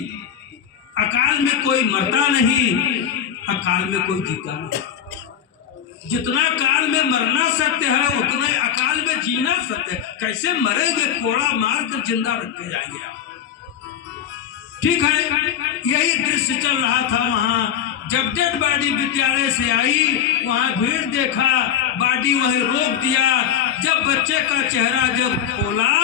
अकाल में कोई मरता नहीं, अकाल में कोई जीता नहीं। जितना काल में मरना सत्य है उतना अकाल में जीना सत्य है। कैसे मरेंगे, कोड़ा मार कर जिंदा रखे जाएंगे आप। ठीक है, यही दृश्य चल रहा था वहां। जब डेड बॉडी विद्यालय से आई, वहां भीड़ देखा, बॉडी वहीं रोक दिया। जब बच्चे का चेहरा जब खोला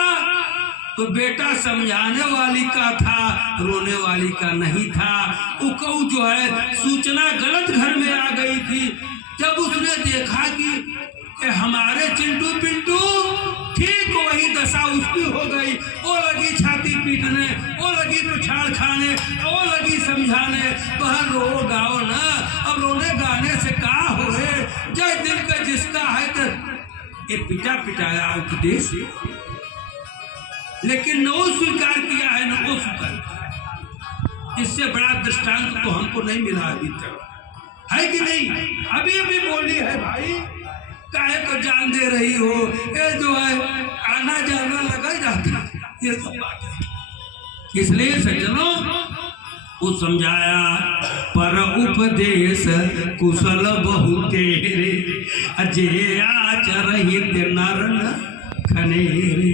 तो बेटा समझाने वाली का था, रोने वाली का नहीं था। वो जो है सूचना गलत घर में आ गई थी। जब उसने देखा कि हमारे चिंटू पिंटू, ठीक वही दशा उसकी हो गई। वो लगी छाती पीटने, वो लगी पछाड़ खाने, वो लगी समझाने। बहन रो गाओ ना, अब रोने गाने से का होए, जय दिल का जिसका है तो ये पिटा पिटाया उपदेश, लेकिन न वो स्वीकार किया है न वो स्वीकार। इससे बड़ा दृष्टांत तो हमको नहीं मिला अभी तक, है कि नहीं? अभी अभी बोली है भाई, काहे को जान दे रही हो, ये जो है आना जाना लगा जाता, ये सब बात है। इसलिए सज्जनों को समझाया, पर उपदेश कुशल बहु तेरे, अजय आचरहित नर खनेरे।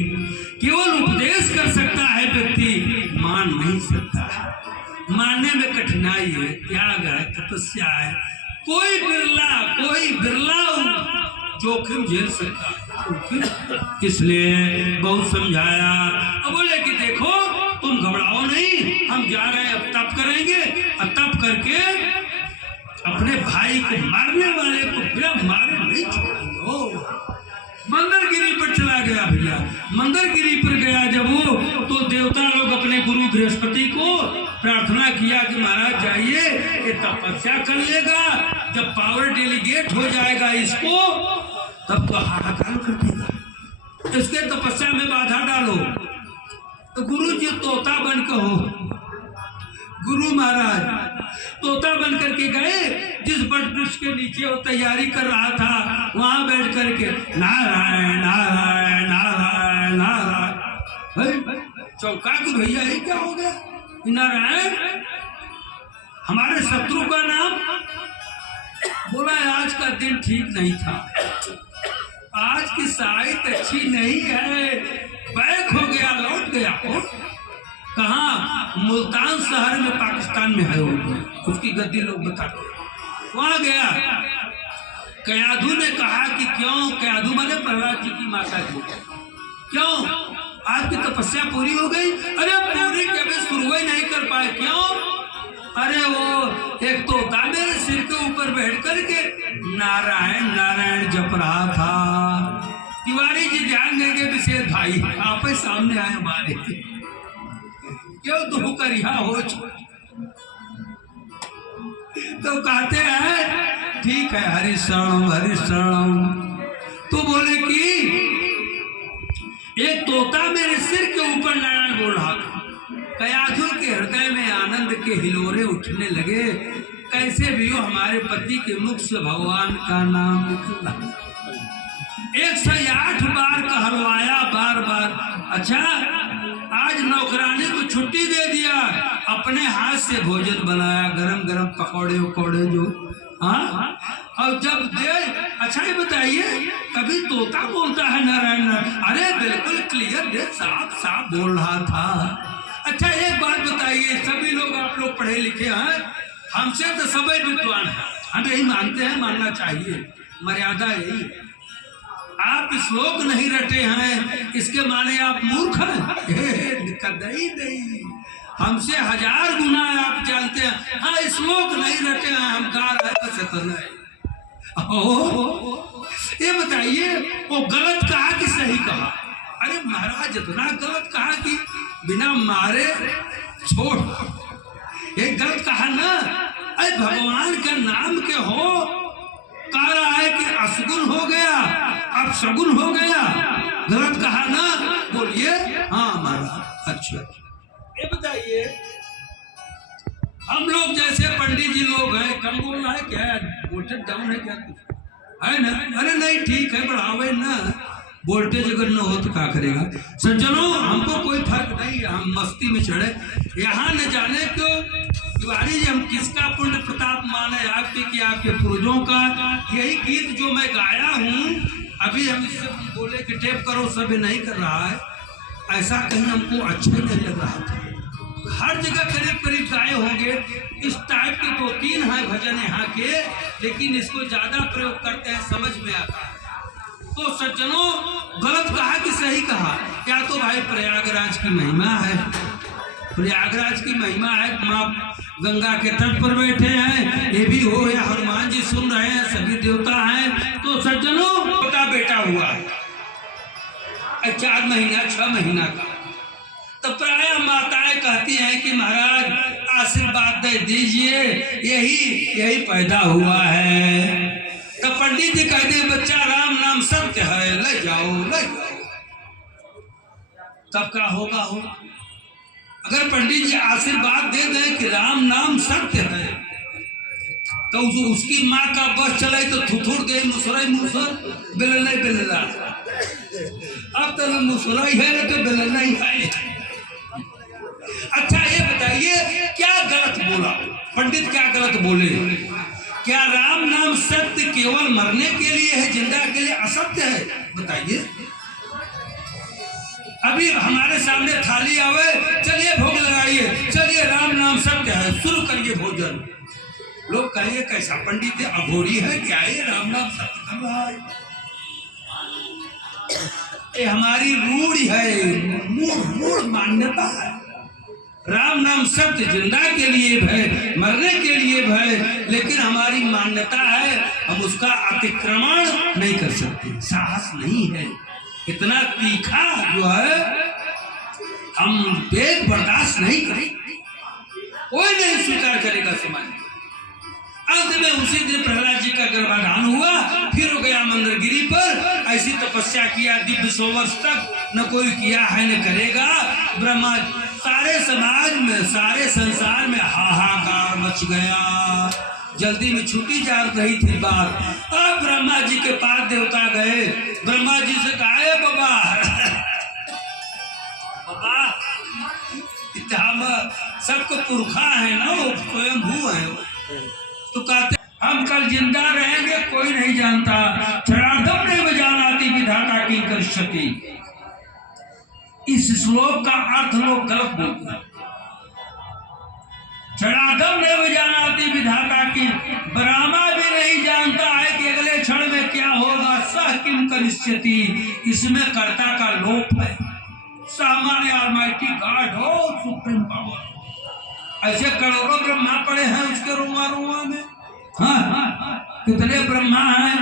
केवल उपदेश कर सकता है व्यक्ति, मान नहीं सकता है। मानने में कठिनाई है, त्याग है, तपस्या है। कोई बिरला जोखिम झेल सकता है। इसलिए बहुत समझाया। अब बोले कि देखो तुम घबराओ नहीं, हम जा रहे हैं, अब तप करेंगे, और तप करके अपने भाई को, मारने वाले को बिना मारे नहीं छोड़ेंगे। मंदरगिरी पर चला गया भैया। मंदरगिरी पर गया जब वो, तो देवता लोग अपने गुरु बृहस्पति को प्रार्थना किया कि महाराज जाइए, ये तपस्या कर लेगा, जब पावर डेलीगेट हो जाएगा इसको, तब तो हाहाकार कर देगा, इसके तपस्या में बाधा डालो। तो गुरु जी तोता बन के हो, गुरु महाराज तोता बन करके गए, जिस बट वृक्ष के नीचे वो तैयारी कर रहा था, वहां बैठ करके नारायण नारायण नारायण नारायण। चौका कि भैया ये क्या हो गया, नारायण हमारे शत्रु का नाम। बोला आज का दिन ठीक नहीं था, आज की साइट अच्छी नहीं है, बैक हो गया, लौट गया। हो कहाँ? मुल्तान शहर में, पाकिस्तान में है वो, उसकी गद्दी लोग बताते हैं। वहां गया। कयाधु ने कहा कि क्यों, कयाधु माने प्रहलाद जी की माता को, क्यों आपकी तपस्या पूरी हो गई? अरे पूरी कभी शुरू ही नहीं कर पाए। क्यों? अरे वो एक तोता मेरे सिर के ऊपर बैठ करके नारायण नारायण जप रहा था। तिवारी जी ध्यान देंगे विशेष भाई, आप ही सामने आए हमारे, क्यों तू कर यहाँ हो? तो कहते हैं ठीक है हरिशरणम हरिशरणम। तो बोले कि एक तोता मेरे सिर के ऊपर नारायण बोल रहा था। कयाधु के हृदय में आनंद के हिलोरे उठने लगे। कैसे भी हो हमारे पति के मुख से भगवान का नाम निकला। 108 बार कहलवाया, बार बार। अच्छा, आज नौकरानी को छुट्टी दे दिया, अपने हाथ से भोजन बनाया, गरम गरम पकौड़े उकौड़े जो, हाँ। और जब दे, अच्छा ये बताइए कभी तोता बोलता है नारायण नारायण? अरे बिल्कुल क्लियर दे, साफ साफ बोल रहा था। अच्छा एक बात बताइए, सभी लोग आप लोग पढ़े लिखे हैं, हमसे तो सभी विद्वान हैं, हम यही मानते हैं, मानना चाहिए, मर्यादा यही। आप श्लोक नहीं रटे हैं इसके माने आप मूर्ख हैं? कदई नहीं, हमसे 1000 गुना आप जानते हैं। हाँ श्लोक नहीं रटे हैं, हम गा रहे बस इतना है। ये बताइए वो गलत कहा कि सही कहा? अरे महाराज इतना गलत कहा कि बिना मारे छोड़, ये गलत कहा ना। अरे भगवान का नाम के हो, कह रहा है कि असगुन हो गया, अब सगुन हो गया, गलत कहा ना। बोलिए हाँ महाराज। अच्छा ये बताइए हम लोग जैसे पंडित जी लोग हैं, कम बोल रहा है क्या? वोल्टेज डाउन है क्या कुछ है ना? अरे नहीं ठीक है, बढ़ावे ना, वोल्टेज अगर ना हो तो क्या करेगा? सज्जनों हमको कोई फर्क नहीं है, हम मस्ती में चढ़े। यहाँ न जाने क्यों तिवारी जी हम किसका पुण्य प्रताप माने आपके कि आपके पूर्वजों का। यही गीत जो मैं गाया हूँ अभी, हम इससे बोले कि टेप करो, सब नहीं कर रहा है, ऐसा कहीं हमको अच्छा नहीं लग रहा था। हर जगह करीब करीब गाए होंगे, इस टाइप के 2-3 हैं भजन यहाँ के, लेकिन इसको ज्यादा प्रयोग करते हैं, समझ में आता है। तो सज्जनों गलत कहा कि सही कहा? क्या तो भाई प्रयागराज की महिमा है, प्रयागराज की महिमा है, माँ गंगा के तट पर बैठे हैं, ये भी हो या हनुमान जी सुन रहे हैं, सभी देवता हैं। तो सज्जनों छोटा बेटा हुआ है 4 महीना 6 महीना का, तो प्राय माताएं कहती हैं कि महाराज आशीर्वाद दे दीजिए, यही पैदा हुआ है। तो पंडित जी कहते हैं बच्चा राम नाम सत्य है, ले जाओ ले जाओ। तब क्या होगा? हो अगर पंडित जी आशीर्वाद दे दें कि राम नाम सत्य है, तो उसकी माँ का बस चले तो थुथुर दे, मुसराई मुसर बेलना बेलना। अब तो मुसराई है ना तो बेलना ही है। अच्छा ये बताइए क्या गलत बोला पंडित? क्या गलत बोले? क्या राम नाम सत्य केवल मरने के लिए है, जिंदा के लिए असत्य है? बताइए। अभी हमारे सामने थाली आवे, चलिए भोग लगाइए, चलिए राम नाम सत्य है, शुरू करिए भोजन। लोग कहिए कैसा पंडित है, अघोरी है क्या ये राम नाम सत्य कर रहा है? ये हमारी रूढ़ी है, मूढ़ मान्यता है। राम नाम सत्य जिंदा के लिए भय, मरने के लिए भय, लेकिन हमारी मान्यता है हम उसका अतिक्रमण नहीं कर सकते, साहस नहीं है। इतना तीखा जो है हम वेग बर्दाश्त नहीं करें, कोई नहीं स्वीकार करेगा समाज। अंत में उसी दिन प्रहलाद जी का गर्भाधान हुआ, फिर हो गया मंदरगिरी पर, ऐसी तपस्या किया दिव्य 100 वर्ष तक, न कोई किया है न करेगा। ब्रह्मा, सारे समाज में सारे संसार में हाहाकार मच गया। जल्दी में छुट्टी जा रही थी बात। अब ब्रह्मा जी के पास देवता गए, ब्रह्मा जी से कहा बाबा हम सबको पुरखा है ना, वो स्वयंभू है, तो कहते हम कल जिंदा रहेंगे कोई नहीं जानता, श्राद्धम नहीं जानाती विधाता की करशति। इस श्लोक का अर्थ लोग गलत बोलते हैं। क्षणागम नहीं जानाति विधाता की, ब्रह्मा भी नहीं जानता है कि अगले क्षण में क्या होगा। सह किम करिष्यति, इसमें कर्ता का लोप है। सामान्य ऑलमाइटी गॉड हो, सुप्रीम पावर। ऐसे करोड़ों ब्रह्मा पड़े हैं उसके रुआ रुआ में। हाँ, कितने ब्रह्मा हैं,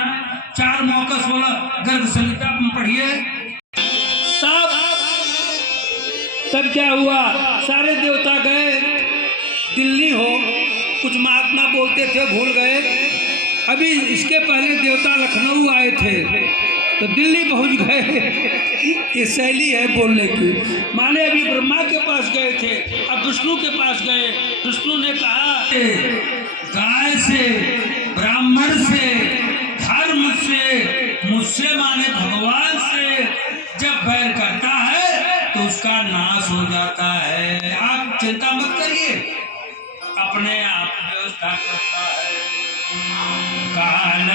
4 मौकस वाला गर्भ संहिता में पढ़िए। तब क्या हुआ, सारे देवता गए दिल्ली हो, कुछ महात्मा बोलते थे भूल गए। अभी इसके पहले देवता लखनऊ आए थे तो दिल्ली पहुंच गए। ये शैली है बोलने की। माने अभी ब्रह्मा के पास गए थे, अब विष्णु के पास गए। विष्णु ने कहा गाय से, ब्राह्मण से, धर्म से, मुझसे माने भगवान से जब बैर करता है तो उसका नाश हो जाता है। आप चिंता मत करिए, अपने आप व्यवस्था करता है। काल